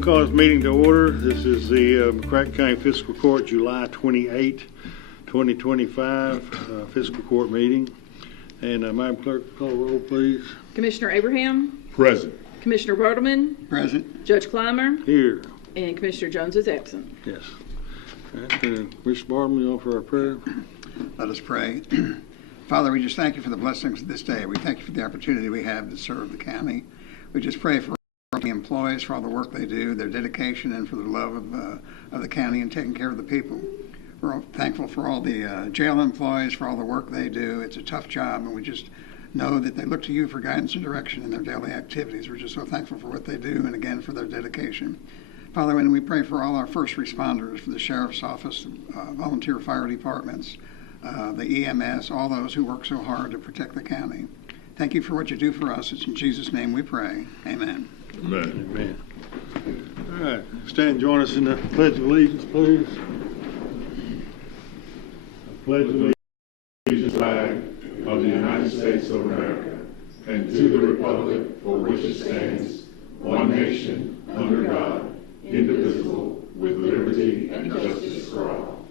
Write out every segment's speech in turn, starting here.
We'll call this meeting to order. This is the McCracken County Fiscal Court July 28, 2025 Fiscal Court meeting. And Madam Clerk, call the roll, please. Commissioner Abraham? Present. Commissioner Bartleman? Present. Judge Clymer? Here. And Commissioner Jones is absent. Yes. All right, Mr. Bartleman, you offer our prayer. Let us pray. Father, we just thank you for the blessings of this day. We thank you for the opportunity we have to serve the county. We just pray for the employees, for all the work they do, their dedication, and for the love of the county and taking care of the people. We're thankful for all the jail employees, for all the work they do. It's a tough job, and we just know that they look to you for guidance and direction in their daily activities. We're just so thankful for what they do, and again, for their dedication. Father, and we pray for all our first responders, for the Sheriff's Office, volunteer fire departments, the EMS, all those who work so hard to protect the county. Thank you for what you do for us. It's in Jesus' name we pray. Amen. Amen. All right. Stand and join us in the Pledge of Allegiance, please. I pledge allegiance To the flag of the United States of America and to the republic for which it stands, one nation, under God, indivisible, with liberty and justice for all.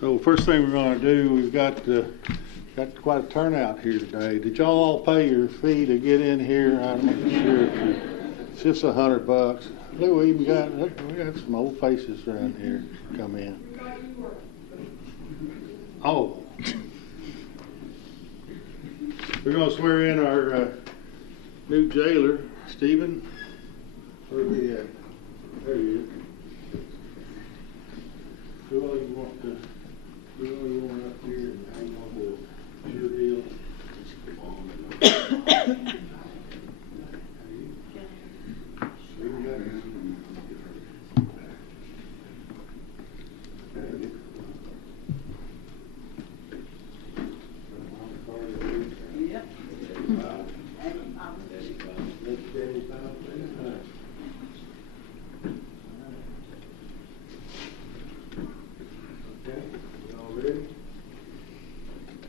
So first thing we're going to do, we've got quite a turnout here today. Did y'all all pay your fee to get in here? I'm not sure. It's just $100. Look, we got some old faces around here come in. Oh. We're going to swear in our new jailer, Stephen. Where are we at? There he is. Who all you want up here and how you want to do your deal?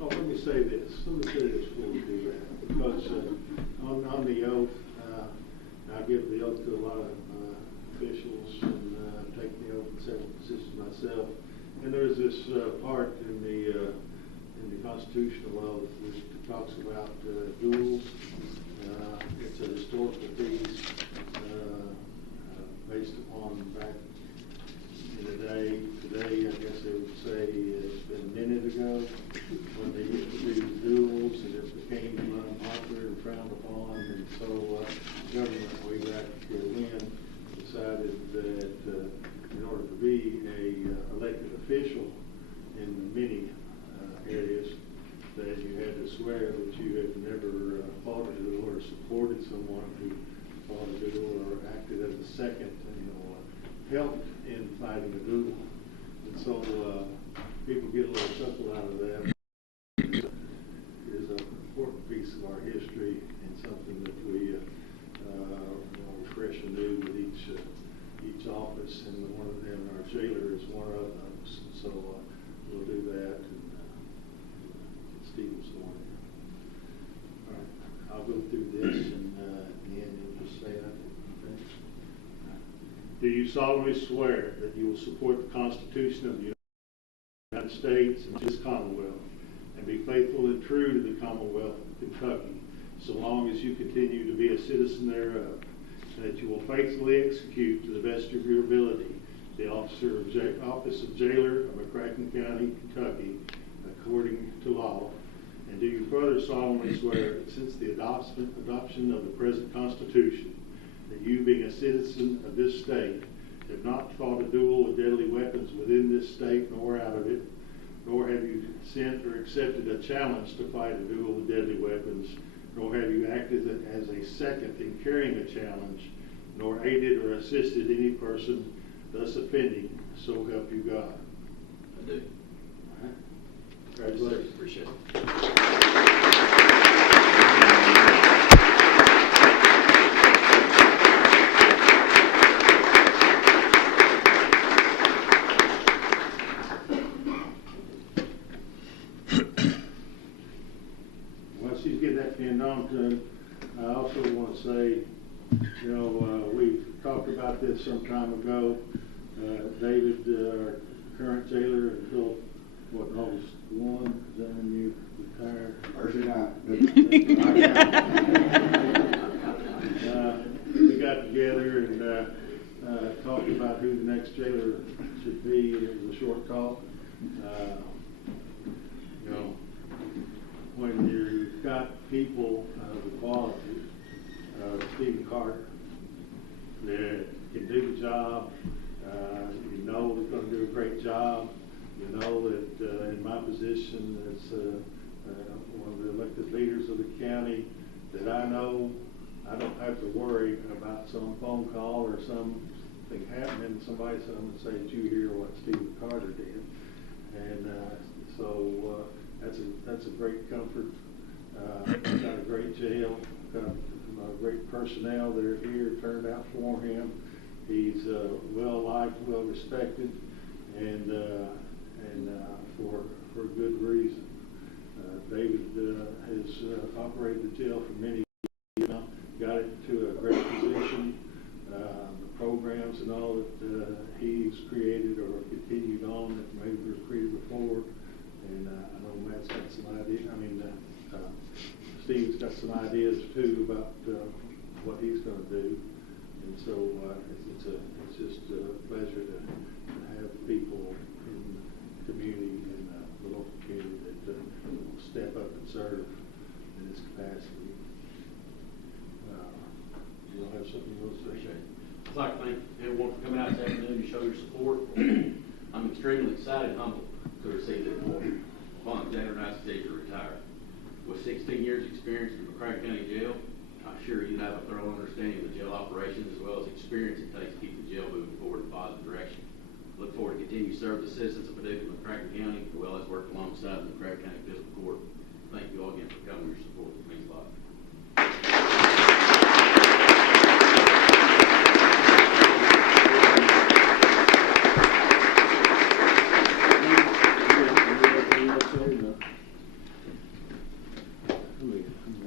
Let me say this before we do that, because on the oath, I give the oath to a lot of officials and take the oath in several positions myself. And there's this part in the constitutional oath which talks about duels. It's a historical piece based upon back in the day. Today, I guess they would say it's been a minute ago when they used to do duels, and it became unpopular and frowned upon. And so government way back when decided that in order to be a elected official in many areas, that you had to swear that you had never fought a duel or supported someone who fought a duel or acted as a second, helped in fighting a duel. And so people get a little chuckle out of that. It is an important piece of our history and something that we refresh and do with each office, and our jailer is one of those. So we'll do that, and Steve will sworn in. All right, I'll go through this, and at the end you'll just say it. Do you solemnly swear that you will support the Constitution of the United States and this Commonwealth, and be faithful and true to the Commonwealth of Kentucky, so long as you continue to be a citizen thereof, and that you will faithfully execute to the best of your ability the office of Jailer of McCracken County, Kentucky, according to law? And do you further solemnly swear that since the adoption of the present Constitution, that you, being a citizen of this state, have not fought a duel with deadly weapons within this state nor out of it, nor have you sent or accepted a challenge to fight a duel with deadly weapons, nor have you acted as a second in carrying a challenge, nor aided or assisted any person thus offending, so help you God? I do. All right. Congratulations. Appreciate it. get that pinned on to him. I also want to say, you know, we've talked about this some time ago. David, our current jailer, until what, August 1, is that when you retired? Thursday night. We got together and talked about who the next jailer should be. It was a short talk. You know, when you've got people of the quality of Stephen Carter that can do the job, you know he's going to do a great job. You know that in my position as one of the elected leaders of the county, that I know I don't have to worry about some phone call or something happening. Somebody going to say, "Did you hear what Stephen Carter did?" And so that's a great comfort. We've got a great jail, got great personnel that are here, turned out for him. He's well liked, well respected, and for good reason. David has operated the jail for many years now, got it to a great position. The programs and all that he's created or continued on that maybe were created before. And I know Matt's got some ideas. Steve's got some ideas too about what he's going to do. And so it's just a pleasure to have people in the community and the local community that will step up and serve in this capacity. You'll have something you want to say? I'd like to thank everyone for coming out this afternoon to show your support. I'm extremely excited and humbled to receive this award upon the United States to retire. With 16 years experience in McCracken County Jail, I'm sure you have a thorough understanding of the jail operations as well as experience it takes to keep the jail moving forward in a positive direction. Look forward to continue to serve the citizens of Paducah and McCracken County, as well as work alongside the McCracken County Fiscal Court. Thank you all again for coming. Your support means a lot.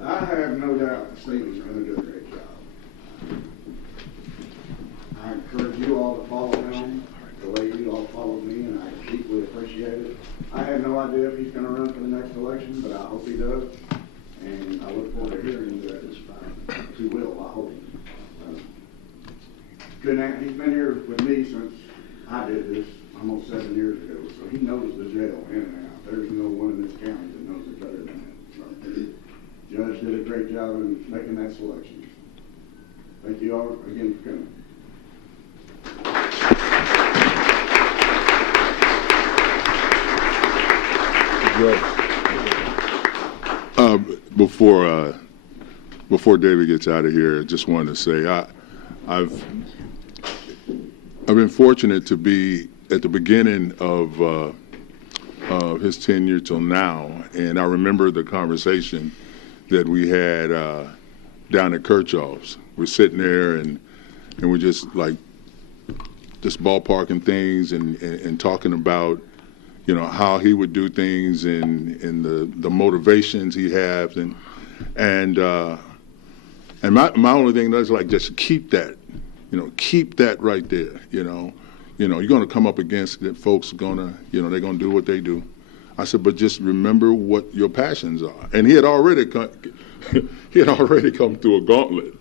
I have no doubt that Stephen's going to do a great job. I encourage you all to follow him the way you all followed me, and I deeply appreciate it. I have no idea if he's going to run for the next election, but I hope he does. And I look forward to hearing that he will, I hope. He's been here with me since I did this almost 7 years ago, so he knows the jail in and out. There's no one in this county that knows it better than him. So, Judge did a great job in making that selection. Thank you all again for coming. Before David gets out of here, I just wanted to say I've been fortunate to be at the beginning of his tenure till now, and I remember the conversation that we had down at Kirchhoff's. We're sitting there and we're just ballparking things and talking about, you know, how he would do things and the motivations he has and my only thing is just keep that, keep that right there, you're going to come up against it. Folks are going to, they're going to do what they do. I said, but just remember what your passions are. And he had already come through a gauntlet,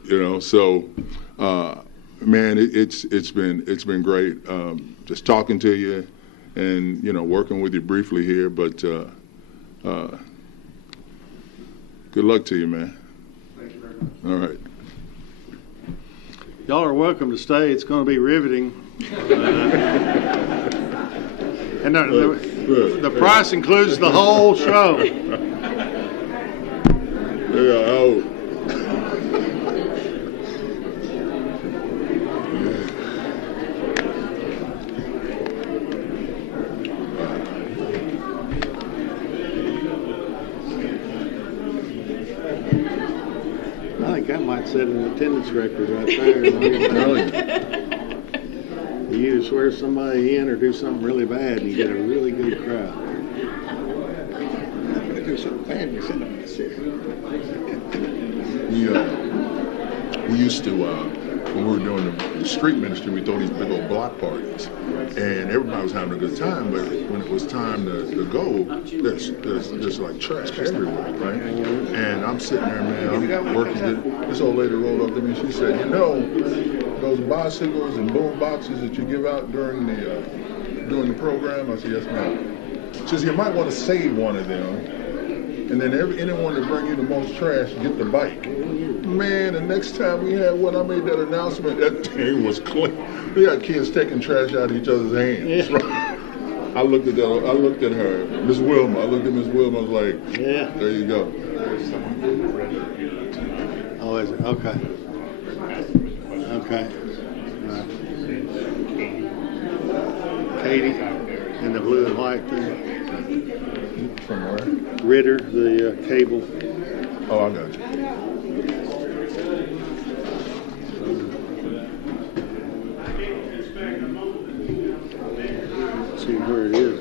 So, man, it's been great just talking to you and working with you briefly here. But good luck to you, man. Thank you very much. All right. Y'all are welcome to stay. It's going to be riveting. And the price includes the whole show. I think that might set an attendance record right there. You either swear somebody in or do something really bad and you get a really good crowd. so glad you're sitting on this chair. We used to, when we were doing the street ministry, we throw these big old block parties, and everybody was having a good time. But when it was time to go, there's like trash everywhere, right? And I'm sitting there, man, I'm working. This old lady rolled up to me. She said, "You know, those bicycles and boom boxes that you give out during the program?" I said, "Yes, ma'am." She says, "You might want to save one of them, and then anyone that bring you the most trash, get the bike." Man, the next time we had one, I made that announcement. That thing was clean. We had kids taking trash out of each other's hands. Yeah. Right? I looked at her, Miss Wilma. I looked at Miss Wilma. I was like, "Yeah, there you go." Oh, is it? Okay. Okay. Katie, in the blue and white thing. From where? Ritter, the cable. Oh, I got you. See where it is.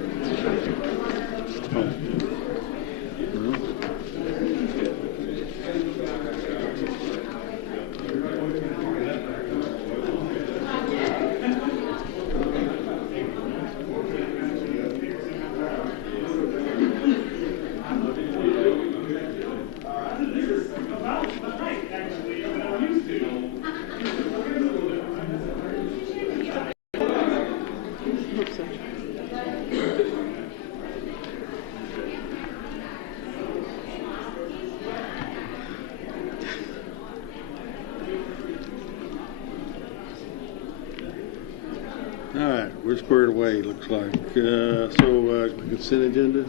All right, we're squared away, looks like. Consent agenda?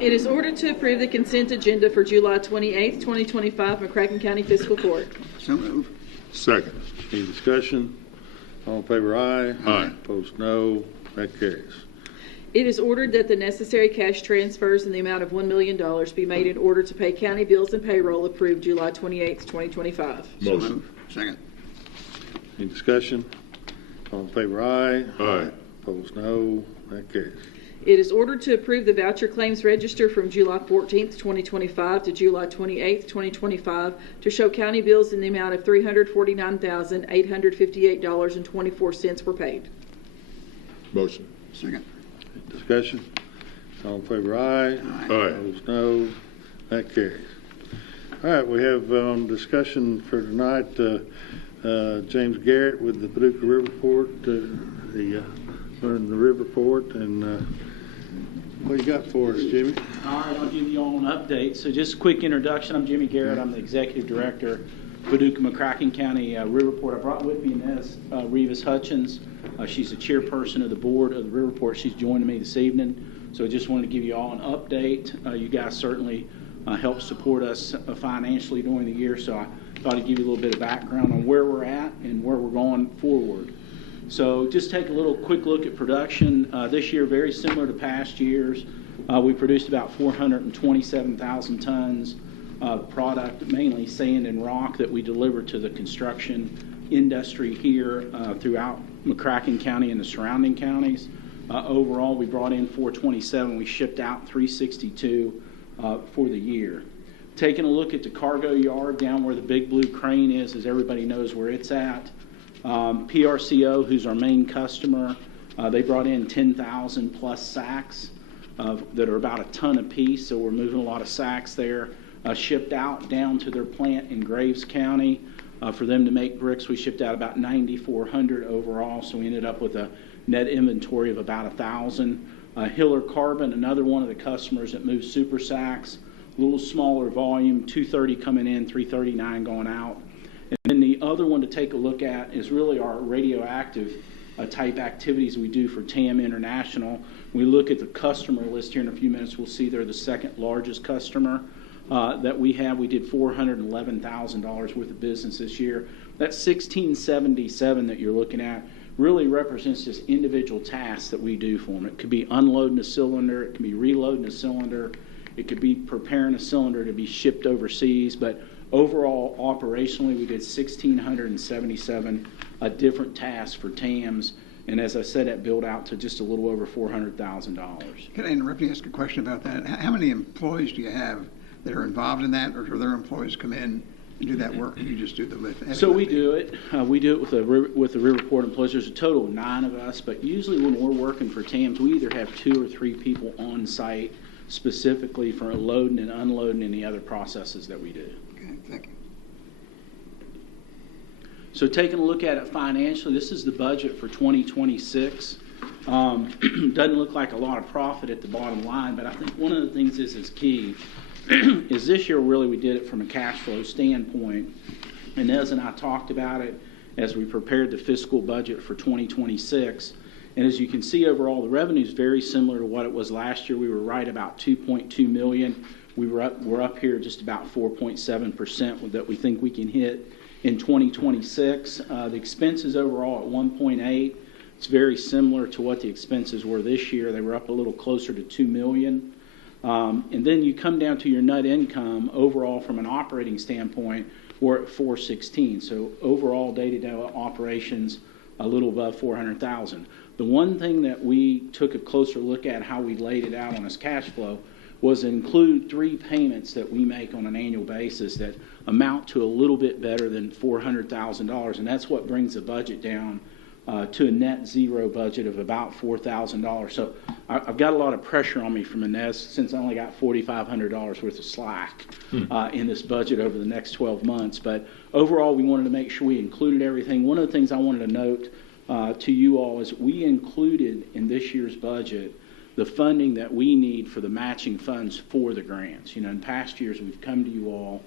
It is ordered to approve the consent agenda for July 28th, 2025, McCracken County Fiscal Court. So move. Second. Any discussion? All in favor, aye. Aye. Opposed, no. That carries. It is ordered that the necessary cash transfers in the amount of $1 million be made in order to pay county bills and payroll approved July 28th, 2025. So Motion. move. Second. Any discussion? All in favor, aye. Aye. Opposed, no. That carries. It is ordered to approve the voucher claims register from July 14th, 2025 to July 28th, 2025 to show county bills in the amount of $349,858.24 were paid. Motion. Second. Discussion? All in favor, aye. Aye. Opposed, no. That carries. All right, we have discussion for tonight. James Garrett with the Paducah River Port, running the river port, and what you got for us, Jimmy? All right, I'll give you all an update. So just a quick introduction. I'm Jimmy Garrett. I'm the Executive Director, Paducah, McCracken County Riverport. I brought with me Inez Rivas Hutchins. She's the chairperson of the board of the Riverport. She's joining me this evening. So I just wanted to give you all an update. You guys certainly helped support us financially during the year. So I thought I'd give you a little bit of background on where we're at and where we're going forward. So just take a little quick look at production. This year, very similar to past years. We produced about 427,000 tons of product, mainly sand and rock, that we deliver to the construction industry here throughout McCracken County and the surrounding counties. Overall, we brought in 427. We shipped out 362 for the year. Taking a look at the cargo yard down where the big blue crane is, as everybody knows where it's at. PRCO, who's our main customer, they brought in 10,000 plus sacks that are about a ton apiece, so we're moving a lot of sacks there. Shipped out down to their plant in Graves County. For them to make bricks, we shipped out about 9,400 overall, so we ended up with a net inventory of about 1,000. Hiller Carbon, another one of the customers that moves super sacks, a little smaller volume, 230 coming in, 339 going out. And then the other one to take a look at is really our radioactive type activities we do for TAM International. We look at the customer list here in a few minutes. We'll see they're the second largest customer that we have. We did $411,000 worth of business this year. That 1677 that you're looking at really represents just individual tasks that we do for them. It could be unloading a cylinder. It can be reloading a cylinder. It could be preparing a cylinder to be shipped overseas. But overall, operationally, we did 1,677 different tasks for TAMs And as I said, that built out to just a little over $400,000. Can I interrupt you and ask a question about that? How many employees do you have that are involved in that, or do their employees come in and do that work, and you just do the lift? So we do it. We do it with the Riverport employees. There's a total of 9 of us, but usually when we're working for TAMS, we either have 2 or 3 people on site specifically for loading and unloading and the other processes that we do. Okay, thank you. So taking a look at it financially, this is the budget for 2026. Doesn't look like a lot of profit at the bottom line, but I think one of the things is key is this year really we did it from a cash flow standpoint. Inez and I talked about it as we prepared the fiscal budget for 2026. And as you can see overall, the revenue is very similar to what it was last year. We were right about $2.2 million. We're up here just about 4.7% that we think we can hit in 2026. The expenses overall at 1.8. It's very similar to what the expenses were this year. They were up a little closer to $2 million. And then you come down to your net income overall from an operating standpoint, we're at 416. So overall day-to-day operations a little above 400,000. The one thing that we took a closer look at how we laid it out on this cash flow was include 3 payments that we make on an annual basis that amount to a little bit better than $400,000, and that's what brings the budget down to a net zero budget of about $4,000. So I've got a lot of pressure on me from Inez since I only got $4,500 worth of slack in this budget over the next 12 months. But overall, we wanted to make sure we included everything. One of the things I wanted to note to you all is we included in this year's budget the funding that we need for the matching funds for the grants. You know, in past years, we've come to you all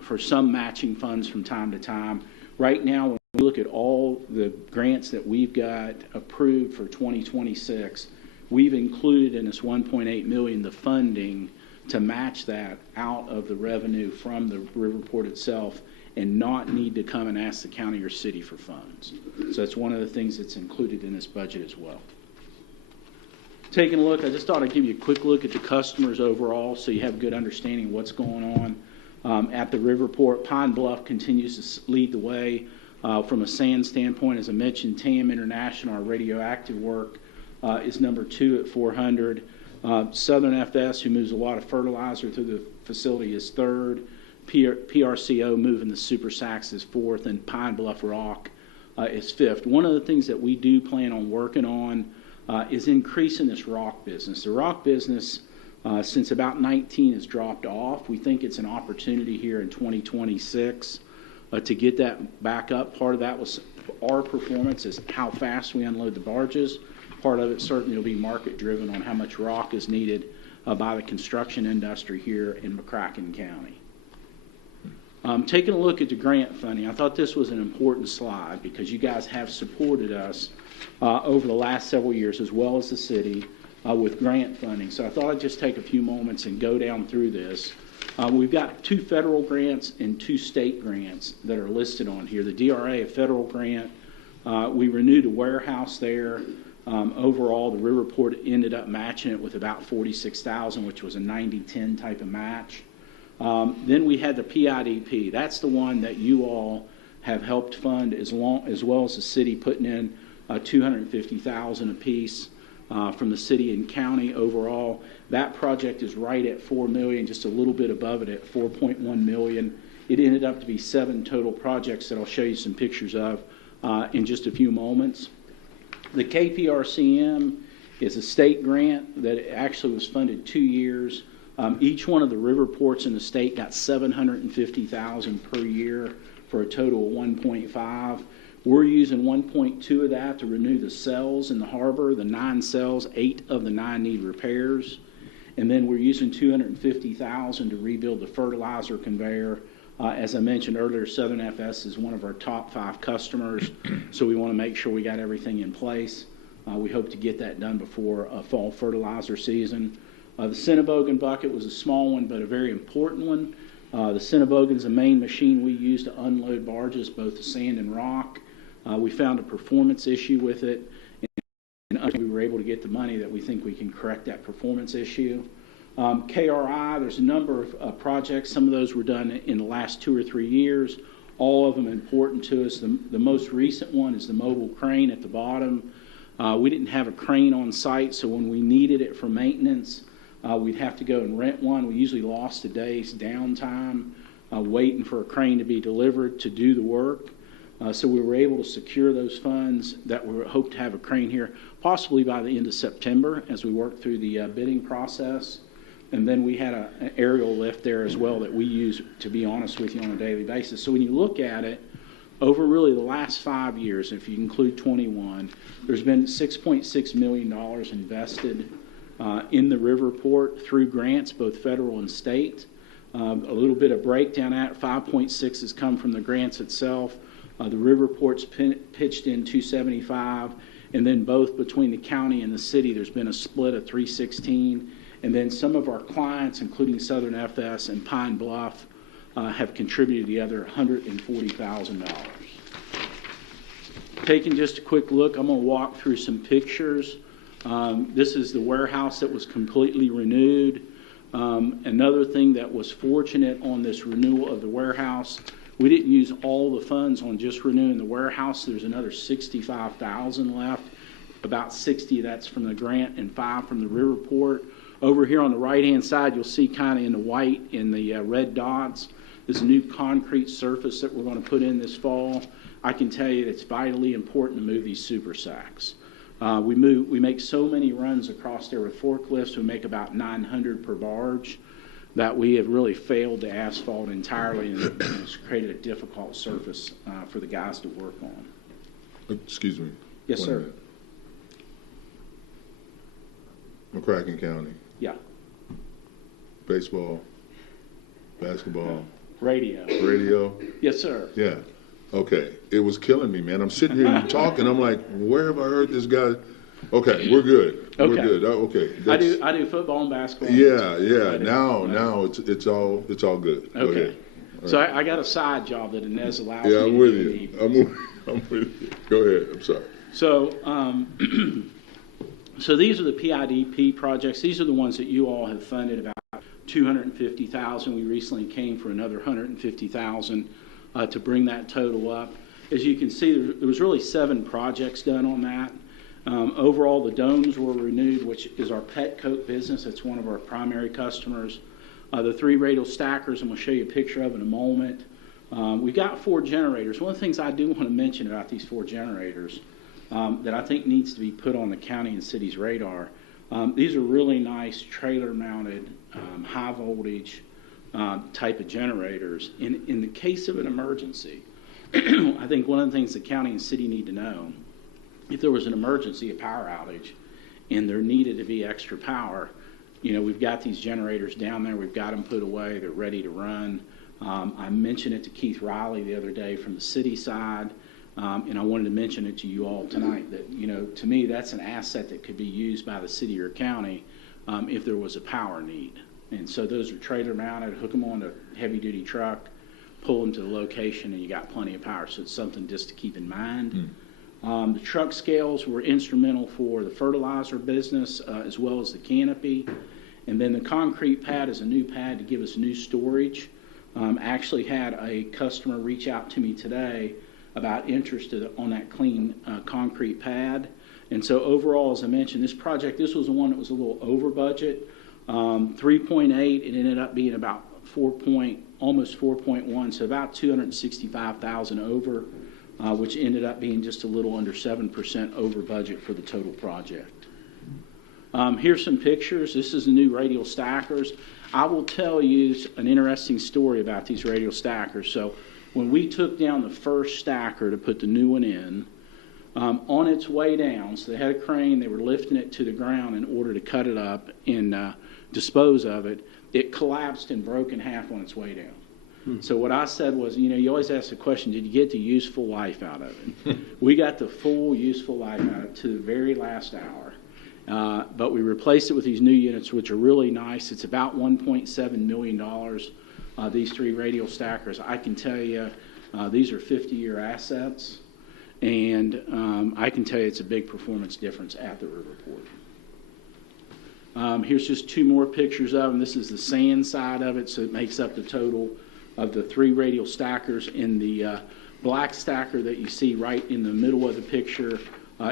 for some matching funds from time to time. Right now, when we look at all the grants that we've got approved for 2026, we've included in this $1.8 million the funding to match that out of the revenue from the Riverport itself and not need to come and ask the county or city for funds. So that's one of the things that's included in this budget as well. Taking a look, I just thought I'd give you a quick look at the customers overall so you have a good understanding of what's going on at the Riverport. Pine Bluff continues to lead the way from a sand standpoint. As I mentioned, TAM International, our radioactive work, is number 2 at 400. Southern FS, who moves a lot of fertilizer through the facility, is 3rd. PRCO, moving the super sacks, is 4th, and Pine Bluff Rock is 5th. One of the things that we do plan on working on is increasing this rock business. The rock business, since about 19, has dropped off. We think it's an opportunity here in 2026 to get that back up. Part of that was our performance, is how fast we unload the barges. Part of it certainly will be market driven on how much rock is needed by the construction industry here in McCracken County. Taking a look at the grant funding, I thought this was an important slide because you guys have supported us over the last several years, as well as the city, with grant funding. So I thought I'd just take a few moments and go down through this. We've got 2 federal grants and 2 state grants that are listed on here. The DRA, a federal grant, we renewed a warehouse there. Overall, the Riverport ended up matching it with about $46,000, which was a 90-10 type of match. Then we had the PIDP. That's the one that you all have helped fund, as well as the city putting in $250,000 apiece from the city and county overall. That project is right at $4 million, just a little bit above it at $4.1 million. It ended up to be 7 total projects that I'll show you some pictures of in just a few moments. The KPRCM is a state grant that actually was funded 2 years. Each one of the Riverports in the state got $750,000 per year for a total of 1.5. We're using 1.2 of that to renew the cells in the harbor, the 9 cells, 8 of the 9 need repairs. And then we're using $250,000 to rebuild the fertilizer conveyor. As I mentioned earlier, Southern FS is one of our top 5 customers, so we want to make sure we got everything in place. We hope to get that done before fall fertilizer season. The Cinnabogan bucket was a small one, but a very important one. The Cinnabogan is a main machine we use to unload barges, both the sand and rock. We found a performance issue with it, and we were able to get the money that we think we can correct that performance issue. KRI, there's a number of projects. Some of those were done in the last 2 or 3 years. all of them important to us. The most recent one is the mobile crane at the bottom. We didn't have a crane on site, so when we needed it for maintenance, we'd have to go and rent one. We usually lost a day's downtime waiting for a crane to be delivered to do the work. So we were able to secure those funds that we hope to have a crane here possibly by the end of September as we work through the bidding process. And then we had an aerial lift there as well that we use, to be honest with you, on a daily basis. So when you look at it, over really the last 5 years, if you include 21, there's been $6.6 million invested in the Riverport through grants, both federal and state. A little bit of breakdown at 5.6 has come from the grants itself. The Riverport's pitched in 275, and then both between the county and the city, there's been a split of 316. And then some of our clients, including Southern FS and Pine Bluff, have contributed the other $140,000. Taking just a quick look, I'm going to walk through some pictures. This is the warehouse that was completely renewed. Another thing that was fortunate on this renewal of the warehouse, we didn't use all the funds on just renewing the warehouse. There's another $65,000 left. About 60 that's from the grant and 5 from the Riverport. Over here on the right-hand side, you'll see kind of in the white in the red dots, there's a new concrete surface that we're going to put in this fall. I can tell you it's vitally important to move these super sacks. We make so many runs across there with forklifts. We make about 900 per barge that we have really failed to asphalt entirely, and it's created a difficult surface for the guys to work on. Excuse me. Yes, sir. McCracken County. Yeah. Baseball, basketball, radio. Yes, sir. Yeah. Okay. It was killing me, man. I'm sitting here and talking. I'm like, where have I heard this guy? Okay, we're good. Okay. We're good. Okay. I do football and basketball. Yeah. Now it's all good. Go Okay. ahead. So I got a side job that Inez allows me. Yeah, I'm to with do in the you. evening. I'm with you. Go ahead. I'm sorry. So, so these are the PIDP projects. These are the ones that you all have funded, about $250,000. We recently came for another $150,000 to bring that total up. As you can see, there was really 7 projects done on that. Overall, the domes were renewed, which is our pet coat business. It's one of our primary customers. The 3 radial stackers, I'm going to show you a picture of in a moment. We got 4 generators. One of the things I do want to mention about these 4 generators that I think needs to be put on the county and city's radar. These are really nice trailer-mounted, high-voltage type of generators. In the case of an emergency, I think one of the things the county and city need to know, if there was an emergency, a power outage, and there needed to be extra power, we've got these generators down there. We've got them put away. They're ready to run. I mentioned it to Keith Riley the other day from the city side. And I wanted to mention it to you all tonight that, to me, that's an asset that could be used by the city or county if there was a power need. And so those are trailer mounted, hook them on a heavy duty truck, pull them to the location, and you got plenty of power. So it's something just to keep in mind. The truck scales were instrumental for the fertilizer business as well as the canopy. And then the concrete pad is a new pad to give us new storage. Actually had a customer reach out to me today about interest on that clean concrete pad. And so overall, as I mentioned, this was the one that was a little over budget. 3.8, it ended up being about almost 4.1, so about $265,000 over, which ended up being just a little under 7% over budget for the total project. Here's some pictures. This is the new radial stackers. I will tell you an interesting story about these radial stackers. So when we took down the first stacker to put the new one in, on its way down, so they had a crane, they were lifting it to the ground in order to cut it up and dispose of it, it collapsed and broke in half on its way down. So what I said was, you always ask the question, did you get the useful life out of it? We got the full useful life out of it to the very last hour. But we replaced it with these new units, which are really nice. It's about $1.7 million, these 3 radial stackers. I can tell you these are 50-year assets, and I can tell you it's a big performance difference at the Riverport. Here's just 2 more pictures of them. This is the sand side of it, so it makes up the total of the 3 radial stackers. In the black stacker that you see right in the middle of the picture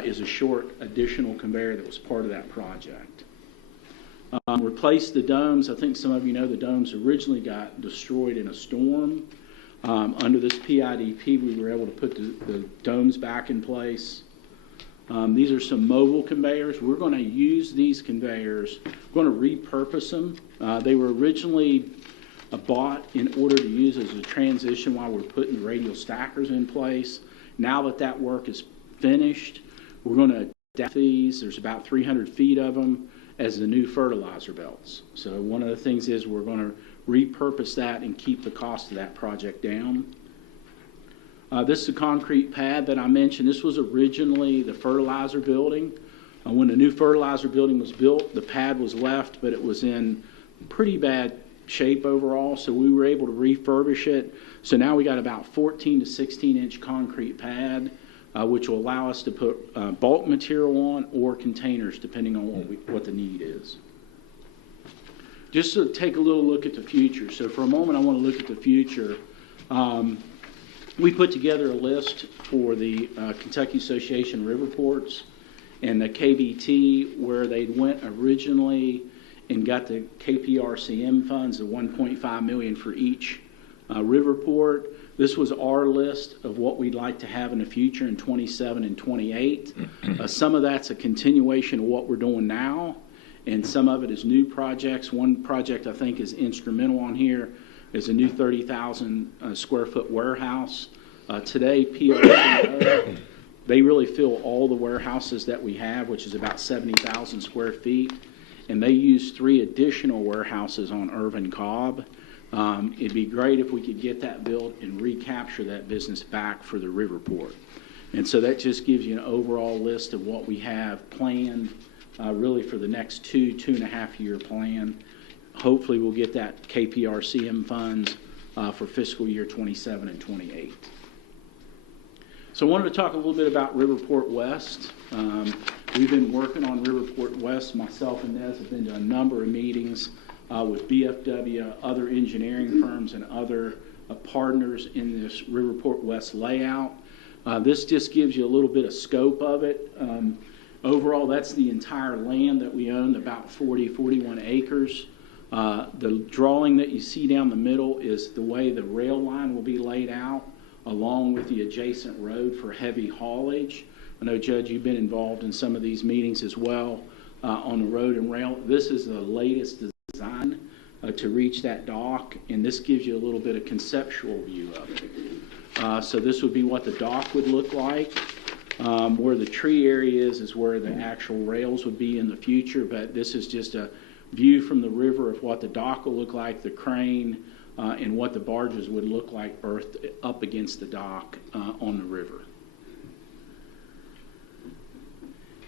is a short additional conveyor that was part of that project. Replaced the domes. I think some of you know the domes originally got destroyed in a storm. Under this PIDP, we were able to put the domes back in place. These are some mobile conveyors. We're going to use these conveyors. We're going to repurpose them. They were originally bought in order to use as a transition while we're putting the radial stackers in place. Now that that work is finished, we're going to adapt these. There's about 300 feet of them as the new fertilizer belts. So one of the things is we're going to repurpose that and keep the cost of that project down. This is a concrete pad that I mentioned. This was originally the fertilizer building. When the new fertilizer building was built, the pad was left, but it was in pretty bad shape overall, so we were able to refurbish it. So now we got about 14 to 16 inch concrete pad, which will allow us to put bulk material on or containers, depending on what the need is. Just to take a little look at the future. So for a moment, I want to look at the future. We put together a list for the Kentucky Association of River Ports and the KBT, where they went originally and got the KPRCM funds of $1.5 million for each river port. This was our list of what we'd like to have in the future in 27 and 28. Some of that's a continuation of what we're doing now, and some of it is new projects. One project I think is instrumental on here is a new 30,000 square foot warehouse. Today, PRCO, they really fill all the warehouses that we have, which is about 70,000 square feet. And they use 3 additional warehouses on Irvin Cobb. It'd be great if we could get that built and recapture that business back for the river port. And so that just gives you an overall list of what we have planned really for the next 2.5 year plan. Hopefully we'll get that KPRCM funds for fiscal year 27 and 28. So I wanted to talk a little bit about Riverport West. We've been working on Riverport West. Myself and Nez have been to a number of meetings with BFW, other engineering firms, and other partners in this Riverport West layout. This just gives you a little bit of scope of it. Overall, that's the entire land that we own, about 41 acres. The drawing that you see down the middle is the way the rail line will be laid out, along with the adjacent road for heavy haulage. I know, Judge, you've been involved in some of these meetings as well on the road and rail. This is the latest design to reach that dock, and this gives you a little bit of conceptual view of it. So this would be what the dock would look like. Where the tree area is where the actual rails would be in the future, but this is just a view from the river of what the dock will look like, the crane, and what the barges would look like berthed up against the dock on the river.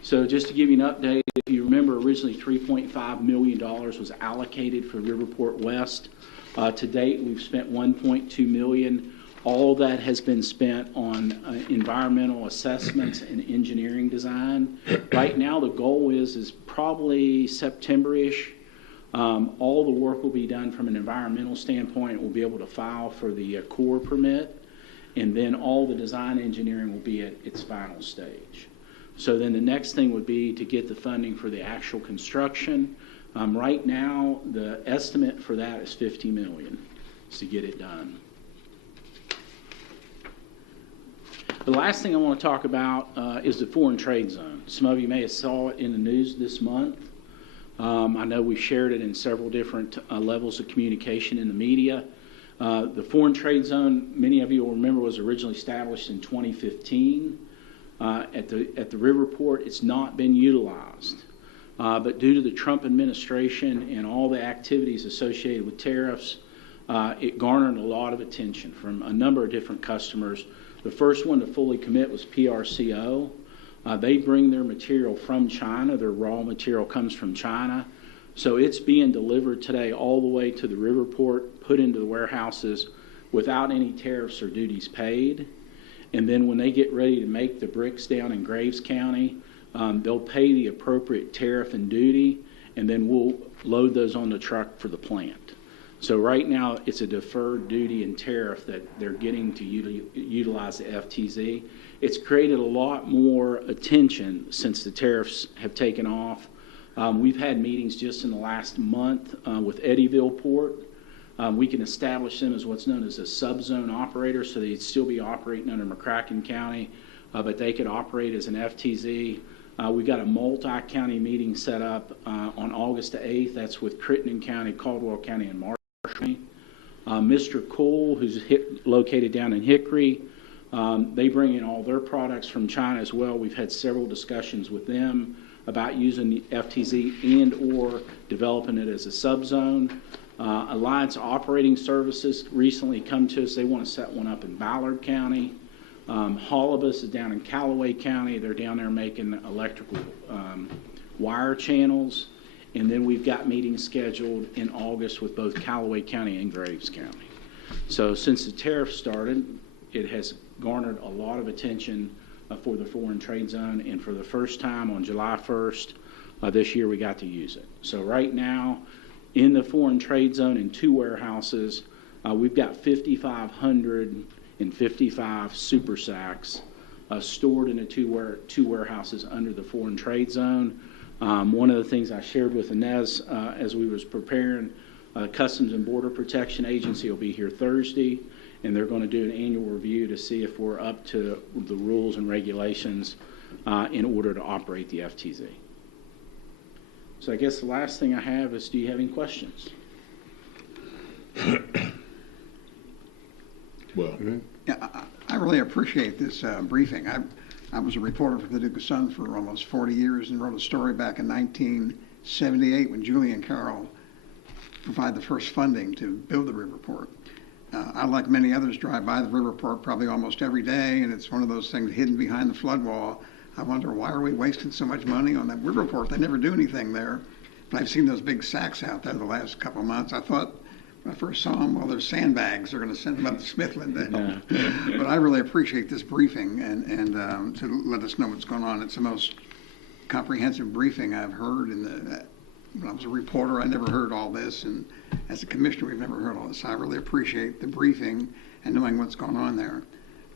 So just to give you an update, if you remember, originally $3.5 million was allocated for Riverport West. To date, we've spent $1.2 million. All that has been spent on environmental assessments and engineering design. Right now, the goal is probably September-ish. All the work will be done from an environmental standpoint. We'll be able to file for the Corps permit, and then all the design engineering will be at its final stage. So then the next thing would be to get the funding for the actual construction. Right now, the estimate for that is $50 million to get it done. The last thing I want to talk about is the foreign trade zone. Some of you may have saw it in the news this month. I know we've shared it in several different levels of communication in the media. The foreign trade zone, many of you will remember, was originally established in 2015 at the river port. It's not been utilized. But due to the Trump administration and all the activities associated with tariffs, it garnered a lot of attention from a number of different customers. The first one to fully commit was PRCO. They bring their material from China. Their raw material comes from China. So it's being delivered today all the way to the river port, put into the warehouses without any tariffs or duties paid. And then when they get ready to make the bricks down in Graves County, they'll pay the appropriate tariff and duty, and then we'll load those on the truck for the plant. So right now, it's a deferred duty and tariff that they're getting to utilize the FTZ. It's created a lot more attention since the tariffs have taken off. We've had meetings just in the last month with Eddyville Port. We can establish them as what's known as a subzone operator, so they'd still be operating under McCracken County, but they could operate as an FTZ. We've got a multi-county meeting set up on August the 8th. That's with Crittenden County, Caldwell County, and Marshall County. Mr. Cole, who's located down in Hickory, they bring in all their products from China as well. We've had several discussions with them about using the FTZ and or developing it as a subzone. Alliance Operating Services recently come to us. They want to set one up in Ballard County. Holibus is down in Callaway County. They're down there making electrical wire channels. And then we've got meetings scheduled in August with both Callaway County and Graves County. So since the tariff started, it has garnered a lot of attention for the foreign trade zone. And for the first time on July 1st this year, we got to use it. So right now, in the foreign trade zone in 2 warehouses, we've got 5,555 super sacks stored in the two warehouses under the foreign trade zone. One of the things I shared with Inez as we was preparing, Customs and Border Protection Agency will be here Thursday, and they're going to do an annual review to see if we're up to the rules and regulations in order to operate the FTZ. So I guess the last thing I have is, do you have any questions? Well, Yeah, I really appreciate this briefing. I was a reporter for the Duke of Sun for almost 40 years and wrote a story back in 1978 when Julie and Carol provided the first funding to build the Riverport. I, like many others, drive by the Riverport probably almost every day, and it's one of those things hidden behind the flood wall. I wonder, why are we wasting so much money on that Riverport? They never do anything there. But I've seen those big sacks out there the last couple of months. I thought, when I first saw them, well, they're sandbags. They're going to send them up to Smithland. But I really appreciate this briefing and to let us know what's going on. It's the most comprehensive briefing I've heard. When I was a reporter, I never heard all this. And as a commissioner, we've never heard all this. So I really appreciate the briefing and knowing what's going on there.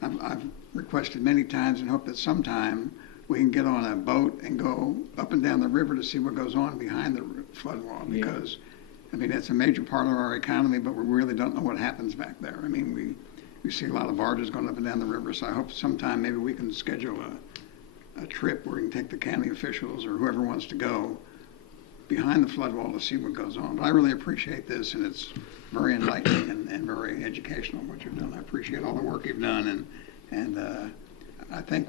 I've requested many times and hope that sometime we can get on a boat and go up and down the river to see what goes on behind the flood wall, because I mean, it's a major part of our economy, but we really don't know what happens back there. I mean, we see a lot of barges going up and down the river, so I hope sometime maybe we can schedule a trip where we can take the county officials or whoever wants to go behind the flood wall to see what goes on. But I really appreciate this, and it's very enlightening and very educational what you've done. I appreciate all the work you've done, and I think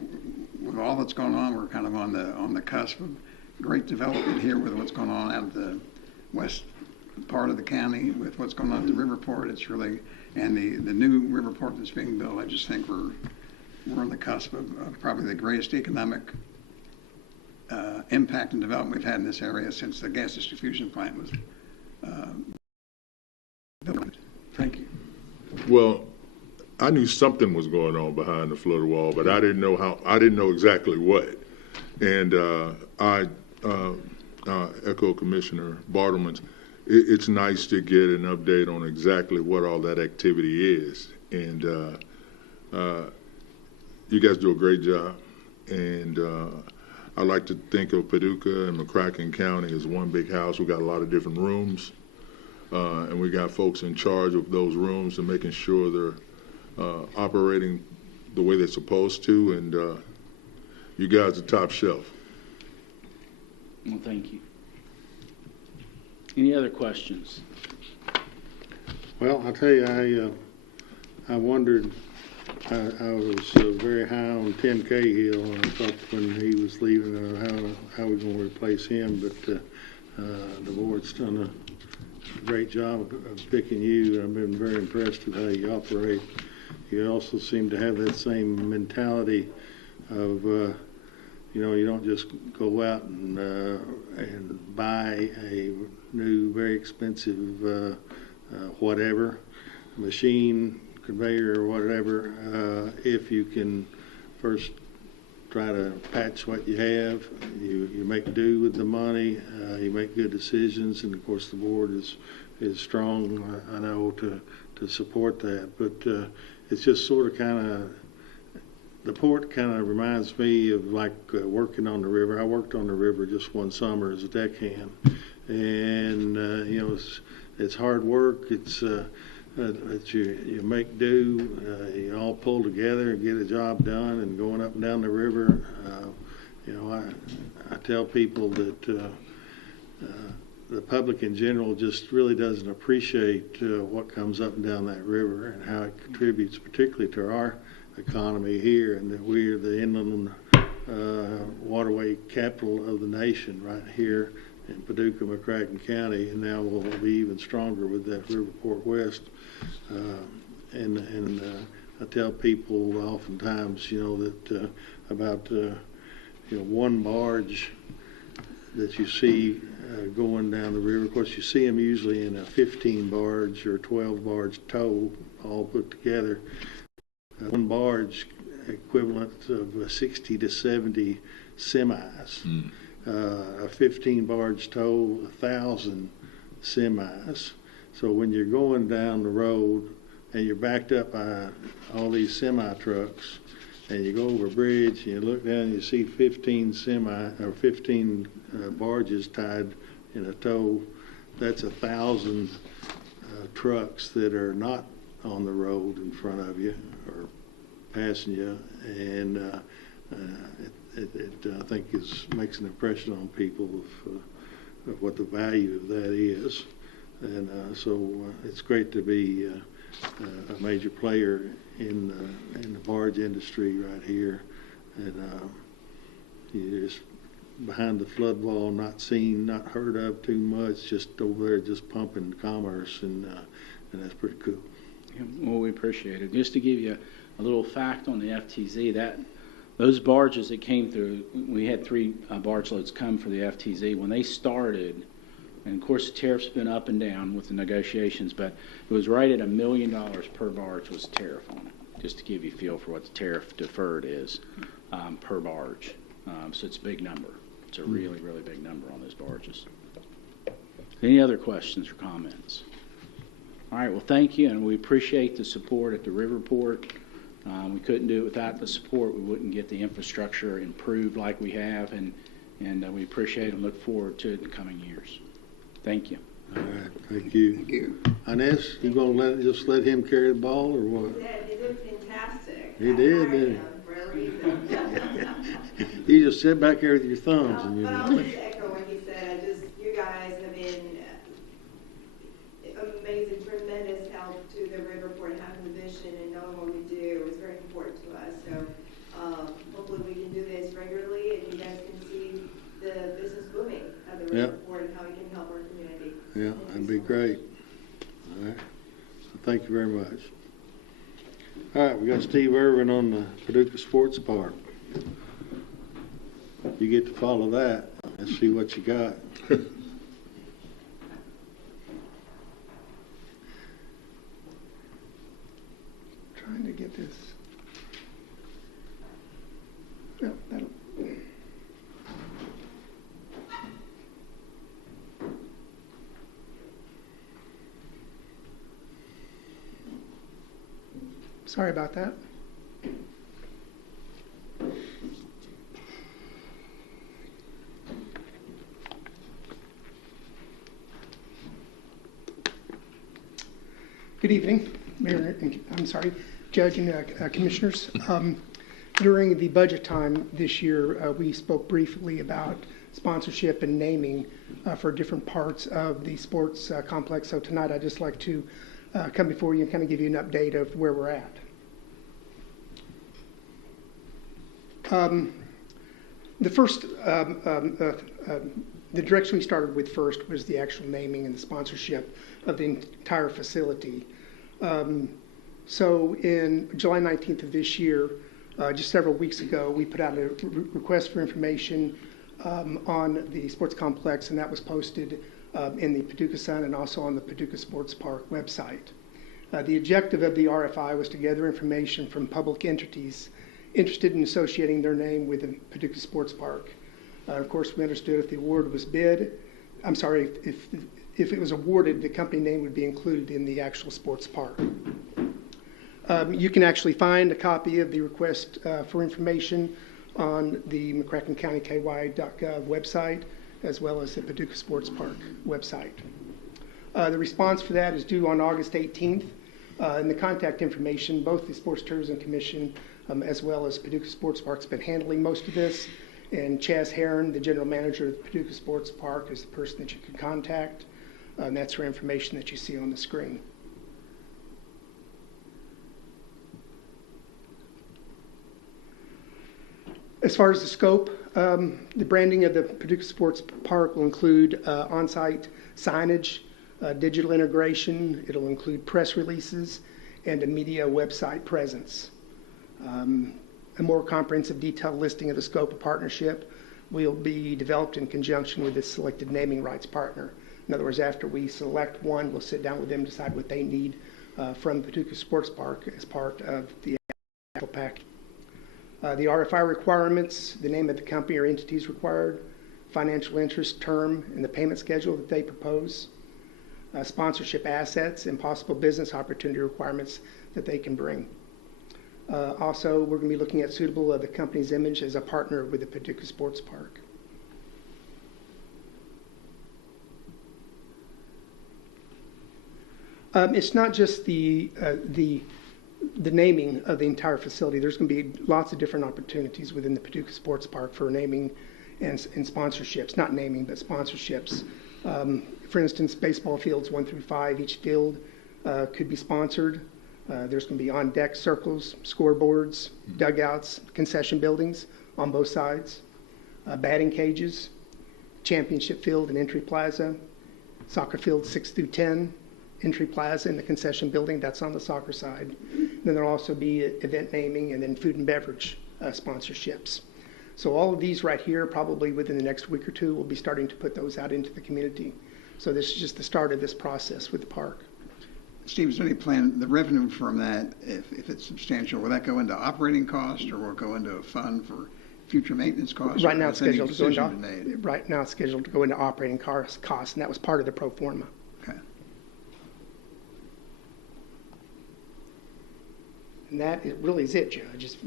with all that's going on, we're kind of on the cusp of great development here with what's going on out of the west part of the county with what's going on at the Riverport. It's really, and the new Riverport that's being built, I just think we're on the cusp of probably the greatest economic impact and development we've had in this area since the gas distribution plant was built. Thank you. well, I knew something was going on behind the flood wall, but I didn't know how. I didn't know exactly what. And I echo Commissioner Bartleman's. It's nice to get an update on exactly what all that activity is. And you guys do a great job. And I like to think of Paducah and McCracken County as one big house. We got a lot of different rooms, and we got folks in charge of those rooms and making sure they're operating the way they're supposed to. And you guys are top shelf. Well, thank you. Any other questions? Well, I'll tell you, I wondered, I was very high on Tim Cahill, and I thought when he was leaving, how we're going to replace him, but the board's done a great job of picking you. I've been very impressed with how you operate. You also seem to have that same mentality of, you don't just go out and buy a new, very expensive whatever, machine, conveyor, or whatever, if you can first try to patch what you have, you make do with the money, you make good decisions, and of course the board is is strong, I know, to support that. But it's just sort of kind of, the port kind of reminds me of like working on the river. I worked on the river just one summer as a deckhand, and you know, it's hard work. It's you make do. You all pull together and get a job done. And going up and down the river, you know, I tell people that the public in general just really doesn't appreciate what comes up and down that river and how it contributes, particularly to our economy here, and that we're the inland waterway capital of the nation right here in Paducah, McCracken County, and now we'll be even stronger with that Riverport West. And I tell people oftentimes, you know, that about you know, one barge that you see going down the river. Of course, you see them usually in a 15 barge or 12 barge tow, all put together. One barge equivalent of 60 to 70 semis. A 15 barge tow, 1,000 semis. So when you're going down the road and you're backed up by all these semi trucks, and you go over a bridge and you look down and you see 15 barges tied in a tow, that's 1,000 trucks that are not on the road in front of you or passing you, and it I think makes an impression on people of what the value of that is, and so it's great to be a major player in the barge industry right here, and you're just behind the flood wall, not seen, not heard of too much, just over there, just pumping commerce, and that's pretty cool. Yeah, well, we appreciate it. Just to give you a little fact on the FTZ, that those barges that came through, we had 3 barge loads come for the FTZ. When they started, and of course the tariff's been up and down with the negotiations, but it was right at $1 million per barge was tariff on it, just to give you a feel for what the tariff deferred is per barge. So it's a big number. It's a really, really big number on those barges. Any other questions or comments? All right, well, thank you, and we appreciate the support at the Riverport. We couldn't do it without the support. We wouldn't get the infrastructure improved like we have, and we appreciate it and look forward to it in the coming years. Thank you. All right, thank you. Thank you. Inez, you gonna just let him carry the ball, or what? He did fantastic. He did, didn't he? For a reason. You just sit back there with your thumbs, and you. But I'll just echo what he said. You guys have been amazing, tremendous help to the Riverport, having the vision and knowing what we do is very important to us. So hopefully we can do this regularly, and you guys can see the business booming of the Riverport and how we can help our community. Yeah, that'd be great. All right. So thank you very much. All right, we got Steve Irvin on the Paducah Sports Park. You get to follow that. Let's see what you got. Trying to get this. No, that'll. Sorry about that. Good evening, Mayor, Judge and Commissioners. During the budget time this year, we spoke briefly about sponsorship and naming for different parts of the sports complex. So tonight I'd just like to come before you and kind of give you an update of where we're at. The first, the direction we started with first was the actual naming and the sponsorship of the entire facility. So in July 19th of this year, just several weeks ago, we put out a request for information on the sports complex, and that was posted in the Paducah Sun and also on the Paducah Sports Park website. The objective of the RFI was to gather information from public entities interested in associating their name with the Paducah Sports Park. Of course, we understood if the award was bid, if if it was awarded, the company name would be included in the actual sports park. You can actually find a copy of the request for information on the McCracken County KY.gov website, as well as the Paducah Sports Park website. The response for that is due on August 18th. And the contact information, both the Sports Tourism Commission as well as Paducah Sports Park has been handling most of this. And Chaz Heron, the general manager of the Paducah Sports Park, is the person that you can contact. And that's her information that you see on the screen. As far as the scope, the branding of the Paducah Sports Park will include on-site signage, digital integration. It'll include press releases and a media website presence. A more comprehensive detailed listing of the scope of partnership will be developed in conjunction with the selected naming rights partner. In other words, after we select one, we'll sit down with them, decide what they need from the Paducah Sports Park as part of the actual package. The RFI requirements, the name of the company or entities required, financial interest term, and the payment schedule that they propose, sponsorship assets, and possible business opportunity requirements that they can bring. Also, we're going to be looking at suitable of the company's image as a partner with the Paducah Sports Park. It's not just the naming of the entire facility. There's going to be lots of different opportunities within the Paducah Sports Park for naming and sponsorships. Not naming, but sponsorships. For instance, baseball fields 1 through 5, each field could be sponsored. There's going to be on-deck circles, scoreboards, dugouts, concession buildings on both sides, batting cages, championship field and entry plaza, soccer field 6 through 10, entry plaza in the concession building, that's on the soccer side. Then there'll also be event naming and then food and beverage sponsorships. So all of these right here, probably within the next week or two, we'll be starting to put those out into the community. So this is just the start of this process with the park. Steve, is there any plan, the revenue from that, if it's substantial, will that go into operating costs or will it go into a fund for future maintenance costs? Right now it's scheduled to go into operating costs, and that was part of the pro forma. Okay. And that really is it, Judge. Just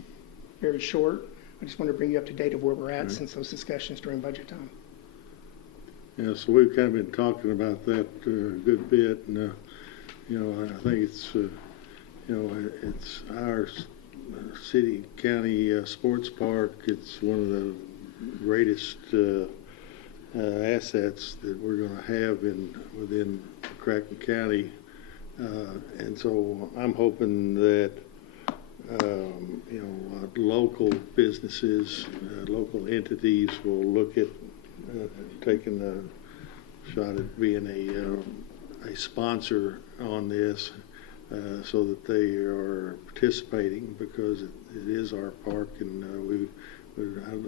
very short. I just want to bring you up to date of where we're at since those discussions during budget time. Yeah, so we've kind of been talking about that a good bit, and I think it's it's our city county sports park. It's one of the greatest assets that we're going to have within McCracken County, and so I'm hoping that local businesses, local entities will look at taking a shot at being a sponsor on this, so that they are participating, because it is our park, and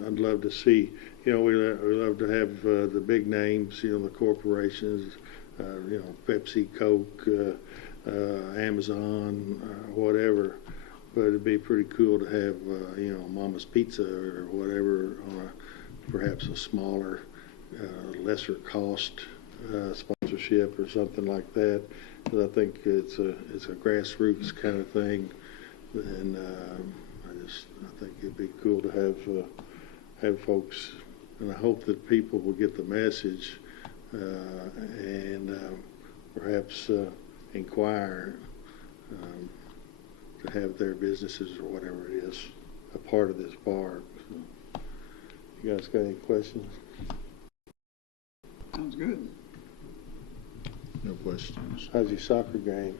I'd love to see. We love to have the big names, the corporations, Pepsi, Coke, Amazon, whatever. But it'd be pretty cool to have, Mama's Pizza or whatever on perhaps a smaller, lesser cost sponsorship or something like that. Because I think it's a grassroots kind of thing, and I think it'd be cool to have folks, and I hope that people will get the message and perhaps inquire to have their businesses or whatever it is a part of this park. So, you guys got any questions? Sounds good. No questions. How's your soccer game?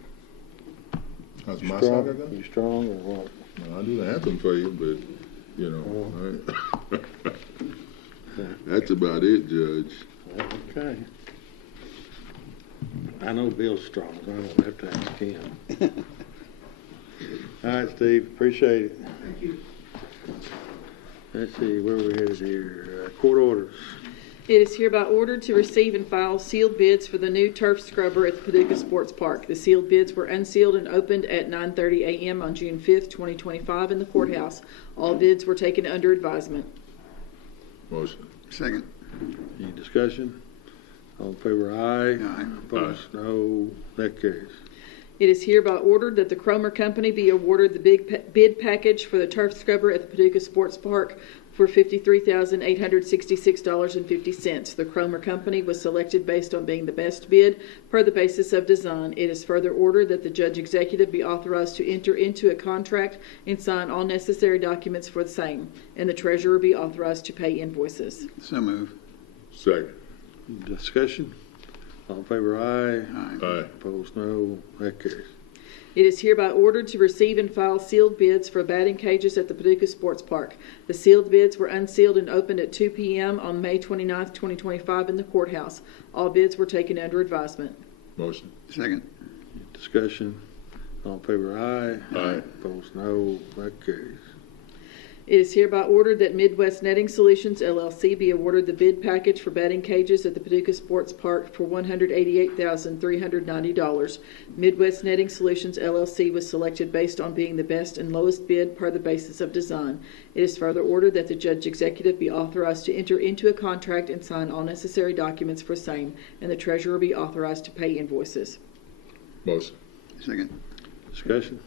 How's my Strong? soccer game? You strong or what? Well, I'll do the anthem for you, but, that's about it, Judge. Okay. I know Bill's strong, so I don't have to ask him. All right, Steve, appreciate it. Thank you. Let's see, where we headed here? Court orders. It is hereby ordered to receive and file sealed bids for the new turf scrubber at the Paducah Sports Park. The sealed bids were unsealed and opened at 9:30 a.m. on June 5th, 2025 in the courthouse. All bids were taken under advisement. Motion. Second. Any discussion? All in favor, aye. Aye. Opposed, no. That carries. It is hereby ordered that the Cromer Company be awarded the bid package for the turf scrubber at the Paducah Sports Park for $53,866.50. The Cromer Company was selected based on being the best bid per the basis of design. It is further ordered that the judge executive be authorized to enter into a contract and sign all necessary documents for the same, and the treasurer be authorized to pay invoices. So move. Second. Discussion? All in favor, aye. Aye. Opposed, no. That carries. It is hereby ordered to receive and file sealed bids for batting cages at the Paducah Sports Park. The sealed bids were unsealed and opened at 2 p.m. on May 29, 2025 in the courthouse. All bids were taken under advisement. Motion. Second. Discussion? All in favor, aye. Aye. Opposed, no. That carries. It is hereby ordered that Midwest Netting Solutions, LLC, be awarded the bid package for batting cages at the Paducah Sports Park for $188,390. Midwest Netting Solutions, LLC, was selected based on being the best and lowest bid per the basis of design. It is further ordered that the judge executive be authorized to enter into a contract and sign all necessary documents for same, and the treasurer be authorized to pay invoices. Motion. Second. Discussion?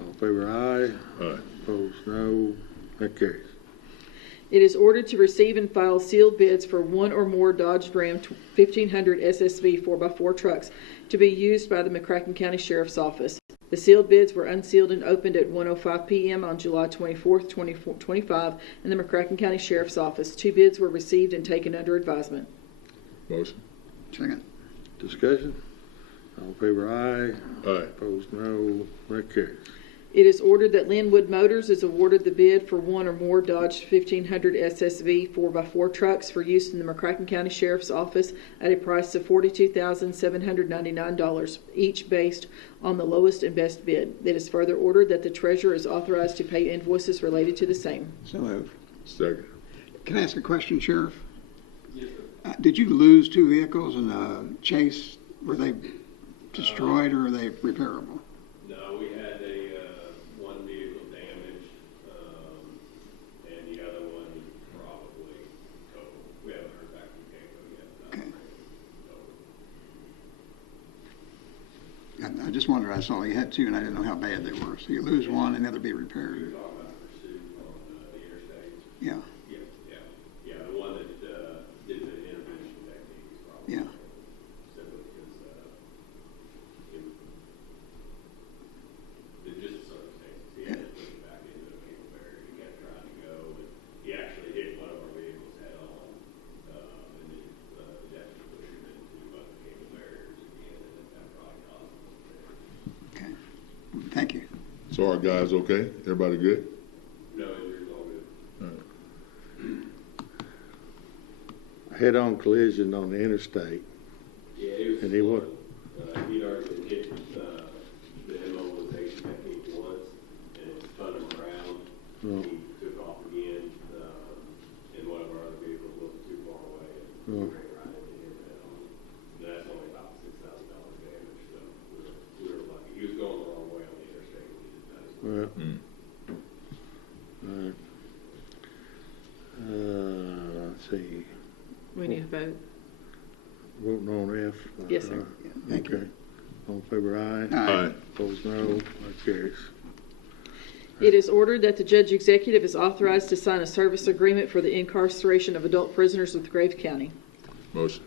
All in favor, aye. Aye. Opposed, no. That carries. It is ordered to receive and file sealed bids for one or more Dodge Ram 1500 SSV 4x4 trucks to be used by the McCracken County Sheriff's Office. The sealed bids were unsealed and opened at 1:05 p.m. on July 24, 2025 in the McCracken County Sheriff's Office. 2 bids were received and taken under advisement. Motion. Second. Discussion? All in favor, aye. Aye. Opposed, no. That carries. It is ordered that Linwood Motors is awarded the bid for one or more Dodge 1500 SSV 4x4 trucks for use in the McCracken County Sheriff's Office at a price of $42,799, each based on the lowest and best bid. It is further ordered that the treasurer is authorized to pay invoices related to the same. So move. Second. Can I ask a question, Sheriff? Yes, sir. Did you lose 2 vehicles in a chase? Were they destroyed or are they repairable? No, we had one vehicle damaged, and the other one probably total. We haven't heard back from Canco yet. Okay. I just wondered, I saw you had 2 and I didn't know how bad they were. So you lose one and the other be You're repaired. talking about pursuit on the interstate. Yeah, Yeah, the one that did the intervention technique is probably. yeah. Simply because, just the circumstances. He had to put it back into the vehicle barrier. He kept trying to go, and he actually hit one of our vehicles head on, and then the deputy pushed him into one of the vehicle barriers again, and that probably caused him to tear. Okay. Thank you. So our guys okay? Everybody good? No injuries, all good. Head-on collision on the interstate. Yeah, he was. And he what? He'd already been hit the immobilization technique once, and it spun him around. Oh. He took off again, and one of our other vehicles wasn't too far away, and Oh. ran right into him head on. And that's only about $6,000 damage, so we were lucky. He was going the wrong way on the interstate when he did that. Well, Mm. all right. Let's see. We need a vote. Voting on F. Yes, sir. Thank you. Okay. All in favor, aye. Aye. Opposed, no. That carries. It is ordered that the judge executive is authorized to sign a service agreement for the incarceration of adult prisoners with Graves County. Motion.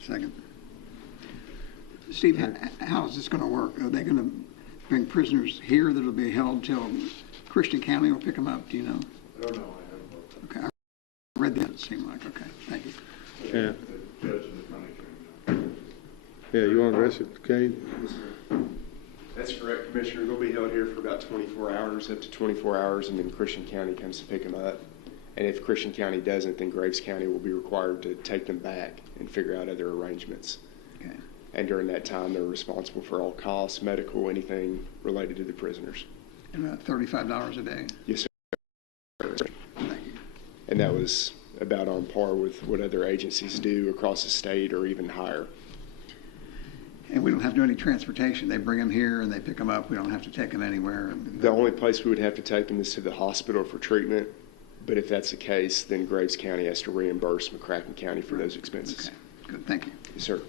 Second. Steve, how is this going to work? Are they going to bring prisoners here that'll be held till Christian County will pick them up? Do you know? I don't know. Okay. I read that. It seemed like, okay. Thank you. Yeah. Yeah, you want to address it, Kate? That's correct, Commissioner. They'll be held here for about 24 hours, up to 24 hours, and then Christian County comes to pick them up. And if Christian County doesn't, then Graves County will be required to take them back and figure out other arrangements. Okay. And during that time, they're responsible for all costs, medical, anything related to the prisoners. And about $35 a day. Yes, sir. Thank you. And that was about on par with what other agencies do across the state or even higher. And we don't have to do any transportation. They bring them here and they pick them up. We don't have to take them anywhere. The only place we would have to take them is to the hospital for treatment. But if that's the case, then Graves County has to reimburse McCracken County for those expenses. Okay. Good, thank you. Yes, sir.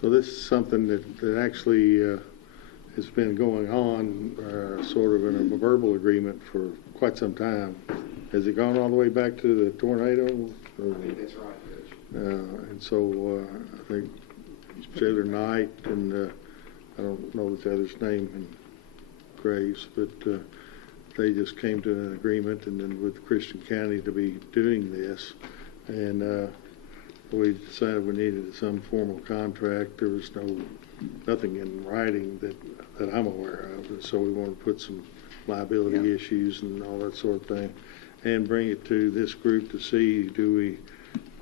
So this is something that actually has been going on, sort of in a verbal agreement for quite some time. Has it gone all the way back to the tornado? I think that's right, Judge. And so I think Jailer Knight and I don't know the other's name in Graves, but they just came to an agreement, and then with Christian County to be doing this, and we decided we needed some formal contract. There was nothing in writing that I'm aware of, so we want to put some liability issues and all that sort of thing, and bring it to this group to see, do we,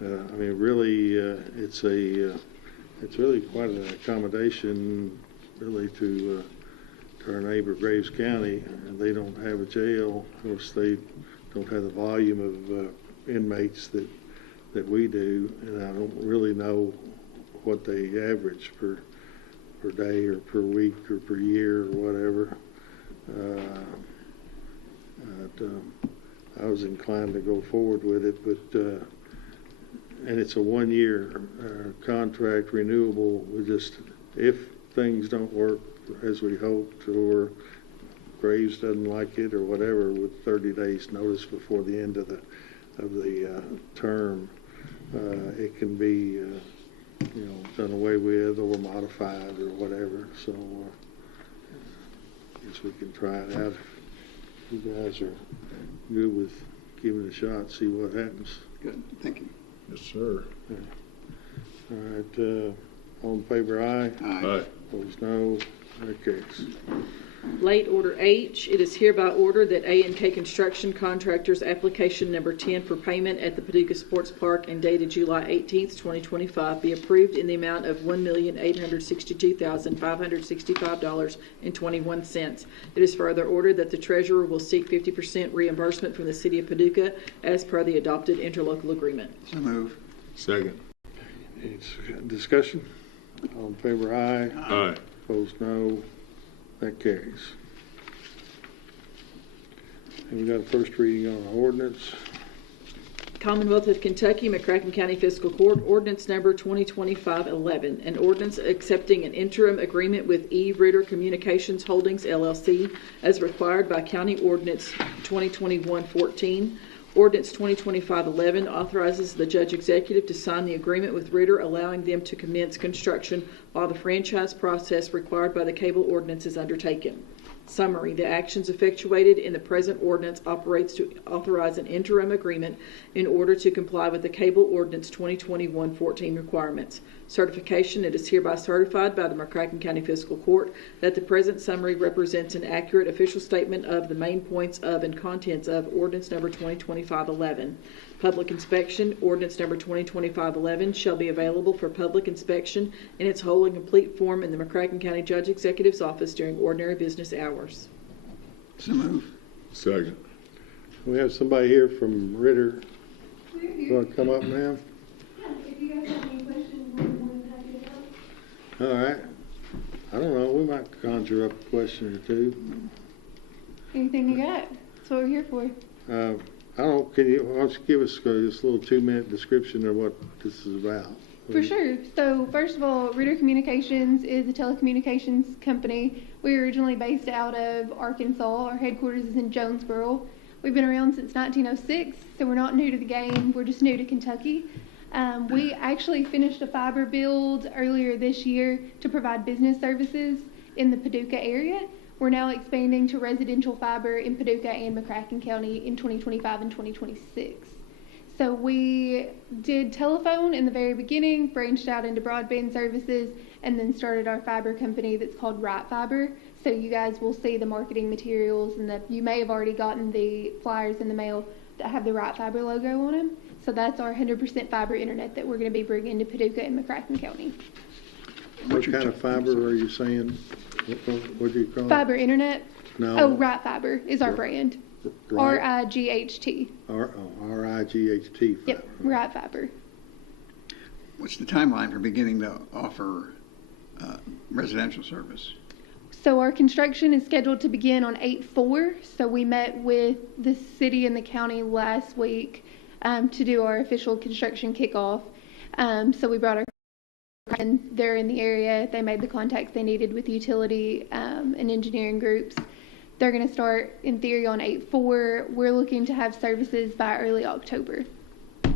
I mean, really, it's really quite an accommodation, really, to our neighbor Graves County. And they don't have a jail. Of course, they don't have the volume of inmates that we do, and I don't really know what they average per day or per week or per year or whatever. I was inclined to go forward with it, but and it's a 1-year contract, renewable. We just, if things don't work as we hoped, or Graves doesn't like it or whatever, with 30 days notice before the end of the term, it can be done away with or modified or whatever. So I guess we can try it out. If you guys are good with giving it a shot, see what happens. Good, thank you. Yes, sir. Yeah. All right, all in favor, aye. Aye. Opposed, no. That carries. Late Order H, it is hereby ordered that A&K Construction Contractors Application Number 10 for payment at the Paducah Sports Park and dated July 18th, 2025 be approved in the amount of $1,862,565.21. It is further ordered that the treasurer will seek 50% reimbursement from the City of Paducah as per the adopted interlocal agreement. So move. Second. Any discussion? All in favor, aye. Aye. Opposed, no. That carries. And we got a first reading on an ordinance. Commonwealth of Kentucky, McCracken County Fiscal Court, ordinance number 2025-11, an ordinance accepting an interim agreement with E. Ritter Communications Holdings, LLC, as required by County Ordinance 2021-14. Ordinance 2025-11 authorizes the judge executive to sign the agreement with Ritter, allowing them to commence construction while the franchise process required by the cable ordinance is undertaken. Summary: the actions effectuated in the present ordinance operates to authorize an interim agreement in order to comply with the Cable Ordinance 2021-14 requirements. Certification: it is hereby certified by the McCracken County Fiscal Court that the present summary represents an accurate official statement of the main points of and contents of ordinance number 2025-11. Public inspection: ordinance number 2025-11 shall be available for public inspection in its whole and complete form in the McCracken County Judge Executive's office during ordinary business hours. So move. Second. We have somebody here from Ritter. You want to come up now? Yeah, if you guys have any questions, we're more than happy to help. All right. I don't know. We might conjure up a question or two. Anything you got? That's what we're here for. I don't. Why don't you give us just a little 2-minute description of what this is about? For sure. So first of all, Ritter Communications is a telecommunications company. We were originally based out of Arkansas. Our headquarters is in Jonesboro. We've been around since 1906, so we're not new to the game. We're just new to Kentucky. We actually finished a fiber build earlier this year to provide business services in the Paducah area. We're now expanding to residential fiber in Paducah and McCracken County in 2025 and 2026. So we did telephone in the very beginning, branched out into broadband services, and then started our fiber company that's called Right Fiber. So you guys will see the marketing materials, and you may have already gotten the flyers in the mail that have the Right Fiber logo on them. So that's our 100% fiber internet that we're going to be bringing to Paducah and McCracken County. What kind of fiber are you saying? What do you call it? Fiber internet? No. Oh, Right Fiber is our brand. Right. R-I-G-H-T. R-I-G-H-T. Yep, Right Fiber. What's the timeline for beginning to offer residential service? So our construction is scheduled to begin on 8/4. So we met with the city and the county last week to do our official construction kickoff. So we brought our and they're in the area. They made the contacts they needed with utility and engineering groups. They're going to start in theory on 8/4. We're looking to have services by early October,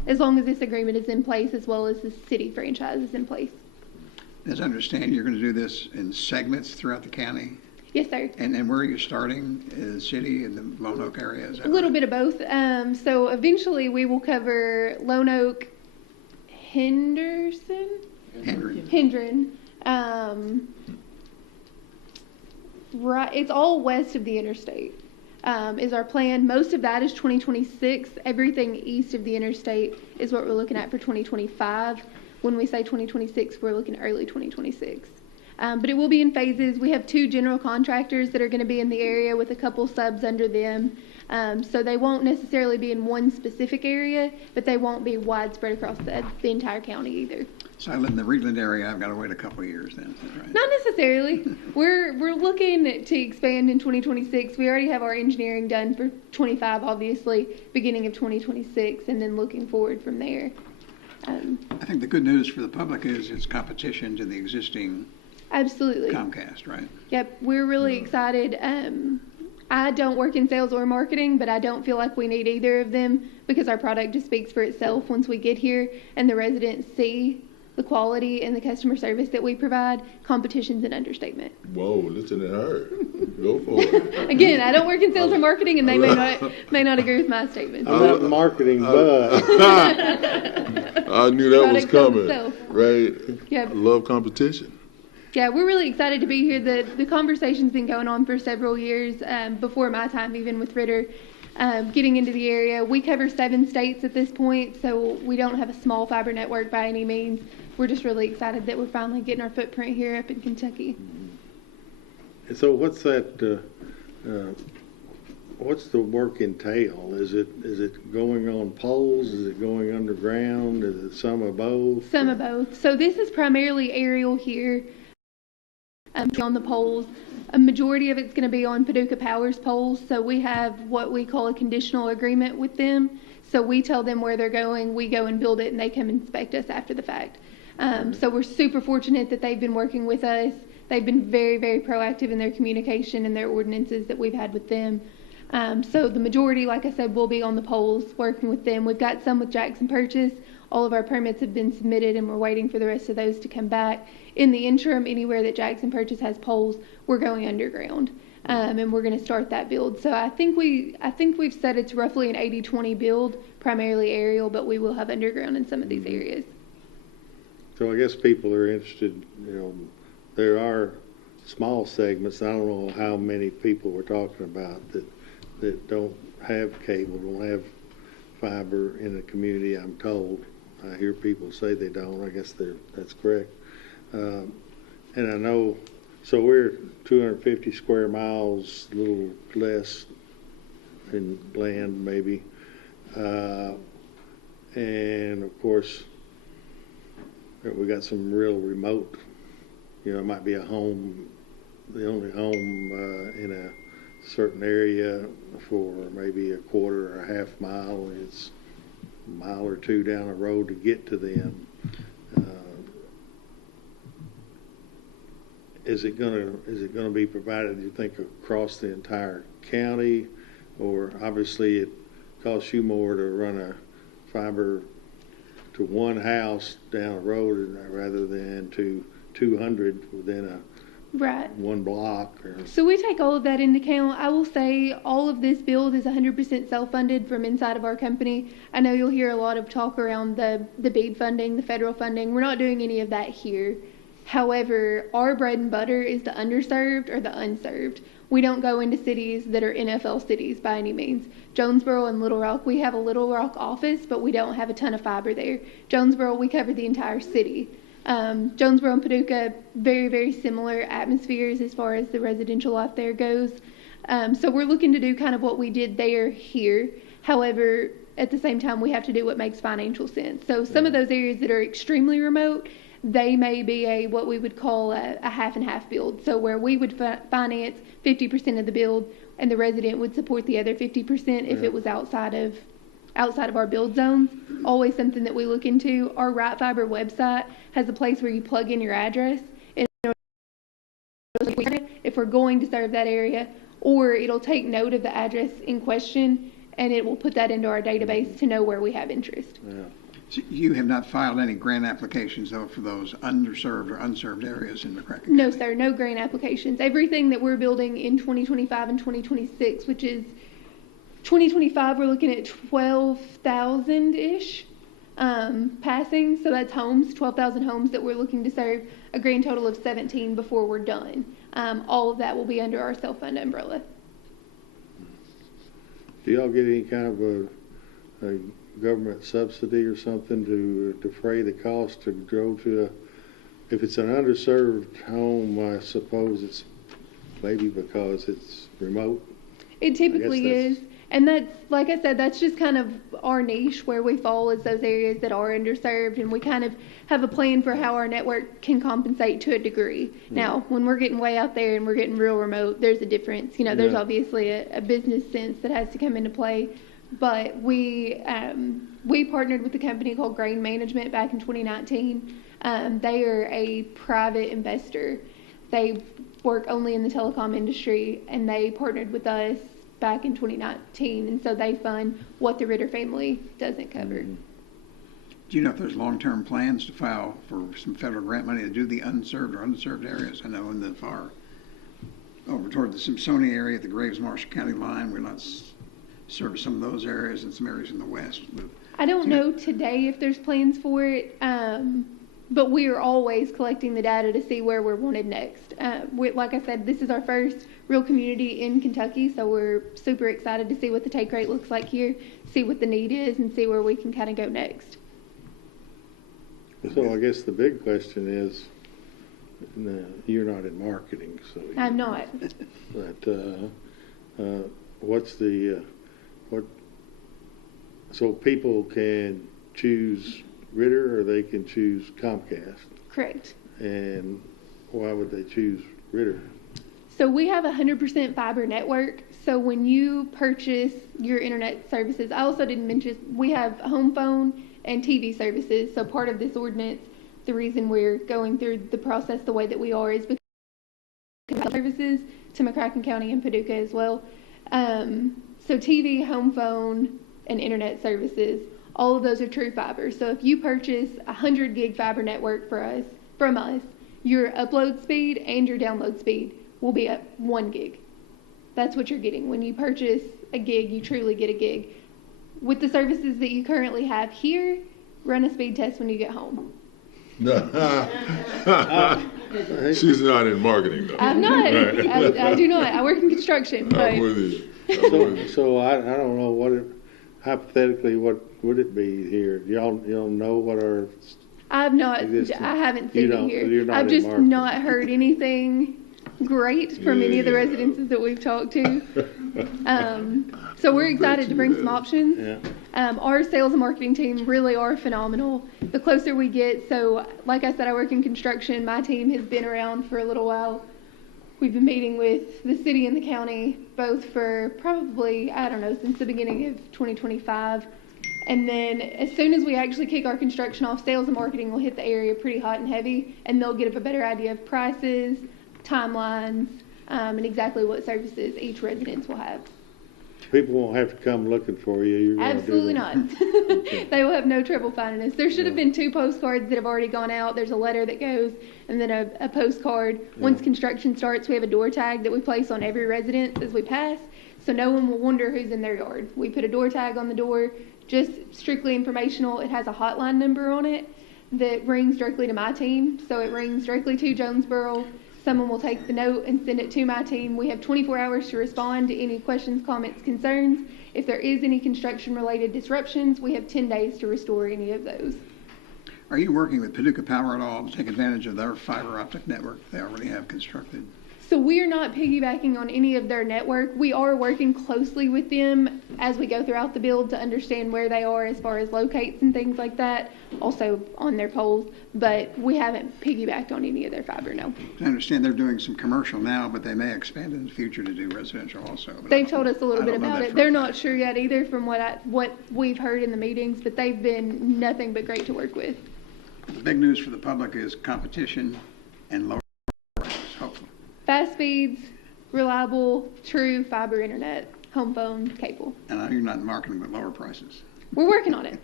as long as this agreement is in place, as well as the city franchise is in place. As I understand, you're going to do this in segments throughout the county? Yes, sir. And where are you starting? In the city, in the Lone Oak area? Is that A little right? bit of both. So eventually we will cover Lone Oak, Hendron. Right, it's all west of the interstate. Is our plan. Most of that is 2026. Everything east of the interstate is what we're looking at for 2025. When we say 2026, we're looking early 2026. But it will be in phases. We have 2 general contractors that are going to be in the area with a couple subs under them. So they won't necessarily be in one specific area, but they won't be widespread across the entire county either. So I live in the Reedland area. I've got to wait a couple of years then, is that right? Not necessarily. We're looking to expand in 2026. We already have our engineering done for 25, obviously, beginning of 2026, and then looking forward from there. I think the good news for the public is it's competition to the existing Absolutely. Comcast, right? Yep, we're really excited. I don't work in sales or marketing, but I don't feel like we need either of them because our product just speaks for itself once we get here and the residents see the quality and the customer service that we provide. Competition's an understatement. Whoa, listen to her. Go for it. Again, I don't work in sales or marketing, and they may not agree with my statement. I'm not marketing, but I knew that was Product sells coming, itself. right? Yep. I love competition. Yeah, we're really excited to be here. The conversation's been going on for several years, before my time, even with Ritter, getting into the area. We cover 7 states at this point, so we don't have a small fiber network by any means. We're just really excited that we're finally getting our footprint here up in Kentucky. so what's that? What's the work entail? Is it going on poles? Is it going underground? Is it some of both? Some of both. So this is primarily aerial here, on the poles. A majority of it's going to be on Paducah Power's poles. So we have what we call a conditional agreement with them. So we tell them where they're going, we go and build it, and they come inspect us after the fact. So we're super fortunate that they've been working with us. They've been very, very proactive in their communication and their ordinances that we've had with them. So the majority, like I said, will be on the poles working with them. We've got some with Jackson Purchase. All of our permits have been submitted and we're waiting for the rest of those to come back. In the interim, anywhere that Jackson Purchase has poles, we're going underground. And we're going to start that build. So I think we've said it's roughly an 80-20 build, primarily aerial, but we will have underground in some of these areas. So I guess people are interested, there are small segments, I don't know how many people we're talking about that don't have cable, don't have fiber in the community, I'm told. I hear people say they don't, I guess that's correct. And I know, so we're 250 square miles, a little less in land maybe. And of course, we got some real remote, it might be a home, the only home in a certain area for maybe a quarter or a half mile. It's a mile or two down the road to get to them. Is it gonna be provided, do you think, across the entire county? Or obviously it costs you more to run a fiber to one house down the road rather than to 200 within Right. one block. So we take all of that into account. I will say all of this build is 100% self-funded from inside of our company. I know you'll hear a lot of talk around the BEAD funding, the federal funding. We're not doing any of that here. However, our bread and butter is the underserved or the unserved. We don't go into cities that are NFL cities by any means. Jonesboro and Little Rock, we have a Little Rock office, but we don't have a ton of fiber there. Jonesboro, we cover the entire city. Jonesboro and Paducah, very, very similar atmospheres as far as the residential life there goes. So we're looking to do kind of what we did there here. However, at the same time, we have to do what makes financial sense. So some of those areas that are extremely remote, they may be what we would call a half and half build. So where we would finance 50% of the build and the resident would support the other 50% if it was outside of outside of our build zones. Always something that we look into. Our Right Fiber website has a place where you plug in your address, and if we're going to serve that area, or it'll take note of the address in question, and it will put that into our database to know where we have interest. Yeah. So you have not filed any grant applications, though, for those underserved or unserved areas in McCracken? No, sir, no grant applications. Everything that we're building in 2025 and 2026, which is 2025, we're looking at 12,000-ish passing. So that's homes, 12,000 homes that we're looking to serve, a grand total of 17 before we're done. All of that will be under our self-fund umbrella. Do y'all get any kind of a government subsidy or something to defray the cost to go to if it's an underserved home? I suppose it's maybe because it's remote. It typically is. And that's, like I said, that's just kind of our niche where we fall, is those areas that are underserved, and we kind of have a plan for how our network can compensate to a degree. Now, when we're getting way out there and we're getting real remote, there's a difference. You know, there's obviously a business sense that has to come into play. But we partnered with a company called Grain Management back in 2019. They are a private investor. They work only in the telecom industry, and they partnered with us back in 2019, and so they fund what the Ritter family doesn't cover. Do you know if there's long-term plans to file for some federal grant money to do the unserved or unserved areas? I know in the far over toward the Simpsonia area at the Graves-Marshall County line, we're not serve some of those areas and some areas in the west. I don't know today if there's plans for it, but we are always collecting the data to see where we're wanted next. Like I said, this is our first real community in Kentucky, so we're super excited to see what the take rate looks like here, see what the need is, and see where we can kind of go next. So I guess the big question is, you're not in marketing, so I'm not. But what's the so people can choose Ritter or they can choose Comcast? Correct. And why would they choose Ritter? So we have a 100% fiber network. So when you purchase your internet services, I also didn't mention we have home phone and TV services. So part of this ordinance, the reason we're going through the process the way that we are is because services to McCracken County and Paducah as well. So TV, home phone, and internet services, all of those are true fiber. So if you purchase a 100 gig fiber network from us, your upload speed and your download speed will be at 1 gig. That's what you're getting. When you purchase a gig, you truly get a gig. With the services that you currently have here, run a speed test when you get home. She's not in marketing, though. I'm not. Right. I do not. I work in construction. I'm with you. So I don't know hypothetically, what would it be here? Y'all know what our... I haven't seen it here. I've just not heard anything great from any of the residences that we've talked to. So we're excited to bring some options. Yeah. Our sales and marketing team really are phenomenal. The closer we get, so like I said, I work in construction. My team has been around for a little while. We've been meeting with the city and the county both for probably, since the beginning of 2025. And then as soon as we actually kick our construction off, sales and marketing will hit the area pretty hot and heavy, and they'll get a better idea of prices, timelines, and exactly what services each residence will have. People won't have to come looking for you. You're Absolutely not. They will have no trouble finding us. There should have been 2 postcards that have already gone out. There's a letter that goes, and then a postcard. Once construction starts, we have a door tag that we place on every residence as we pass, so no one will wonder who's in their yard. We put a door tag on the door, just strictly informational. It has a hotline number on it that rings directly to my team, so it rings directly to Jonesboro. Someone will take the note and send it to my team. We have 24 hours to respond to any questions, comments, concerns. If there is any construction-related disruptions, we have 10 days to restore any of those. Are you working with Paducah Power at all to take advantage of their fiber optic network they already have constructed? So we are not piggybacking on any of their network. We are working closely with them as we go throughout the build to understand where they are as far as locates and things like that, also on their poles, but we haven't piggybacked on any of their fiber, no. I understand they're doing some commercial now, but they may expand in the future to do residential also. But They've told us a little I bit don't know about that it. for a They're fact. not sure yet either from what we've heard in the meetings, but they've been nothing but great to work with. The big news for the public is competition and lower prices, hopefully. Fast speeds, reliable, true fiber internet, home phone, cable. And I know you're not in marketing, but lower prices. We're working on it.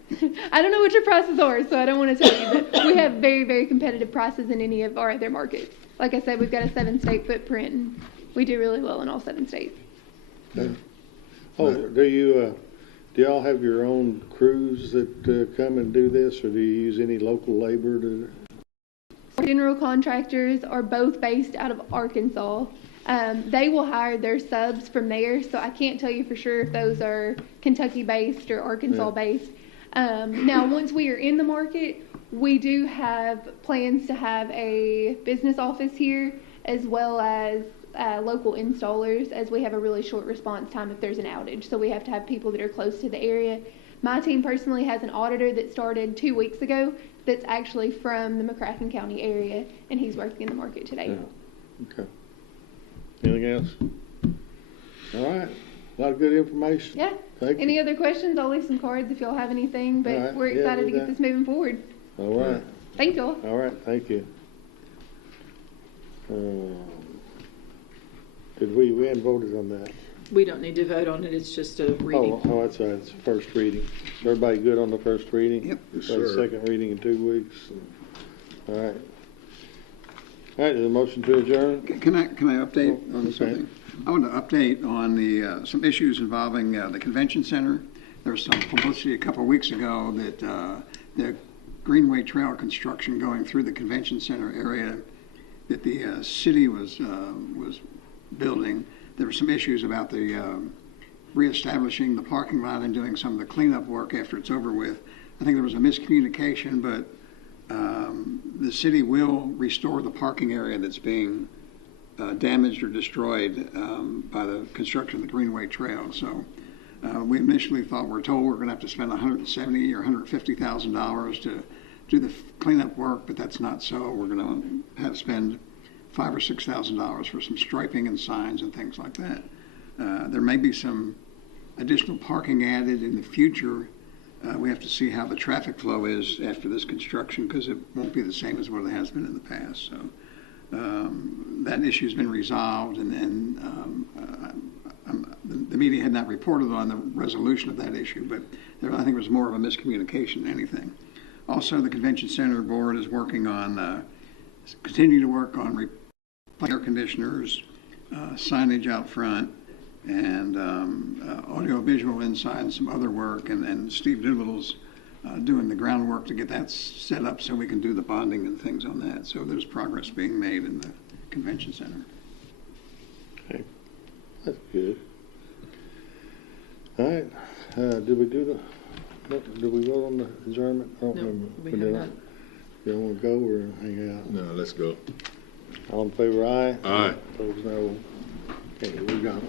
I don't know what your prices are, so I don't want to tell you, but we have very, very competitive prices in any of our other markets. Like I said, we've got a 7-state footprint, and we do really well in all 7 states. Okay. Oh, do y'all have your own crews that come and do this, or do you use any local labor to? General contractors are both based out of Arkansas. They will hire their subs from there, so I can't tell you for sure if those are Kentucky-based or Arkansas-based. Now, once we are in the market, we do have plans to have a business office here, as well as local installers, as we have a really short response time if there's an outage. So we have to have people that are close to the area. My team personally has an auditor that started 2 weeks ago that's actually from the McCracken County area, and he's working in the market today. Yeah. Okay. Anything else? All right. A lot of good information. Yeah. Thank you. Any other questions? I'll leave some cards if y'all have anything, but All right. we're Yeah, excited do to get that. this moving forward. All right. Thank y'all. All right. Thank you. We hadn't voted on that. We don't need to vote on it, it's just a reading. Oh, that's right. It's the first reading. Is everybody good on the first reading? Yep. Yes, sir. Second reading in 2 weeks. All right. All right, is a motion to adjourn? Can I update on Okay. something? I want to update on the some issues involving the convention center. There was some publicity a couple of weeks ago that the Greenway Trail construction going through the convention center area that the city was building. There were some issues about the reestablishing the parking lot and doing some of the cleanup work after it's over with. I think there was a miscommunication, but the city will restore the parking area that's being damaged or destroyed by the construction of the Greenway Trail. So we initially thought, we're told we're going to have to spend $170,000 or $150,000 to do the cleanup work, but that's not so. We're going to have to spend $5,000 or $6,000 for some striping and signs and things like that. There may be some additional parking added in the future. We have to see how the traffic flow is after this construction, because it won't be the same as what it has been in the past. So that issue's been resolved, and the media had not reported on the resolution of that issue, but I think it was more of a miscommunication than anything. Also, the Convention Center Board is working on, continue to work on air conditioners, signage out front, and audio-visual inside, and some other work, and Steve Doolittle's doing the groundwork to get that set up so we can do the bonding and things on that. So there's progress being made in the convention center. Okay. That's good. All right. Did we do did we vote on the adjournment? I don't No, remember. we did have not. not. You want to go or hang out? No, let's go. All in favor, aye? Aye. Opposed, no. Okay, we're gone.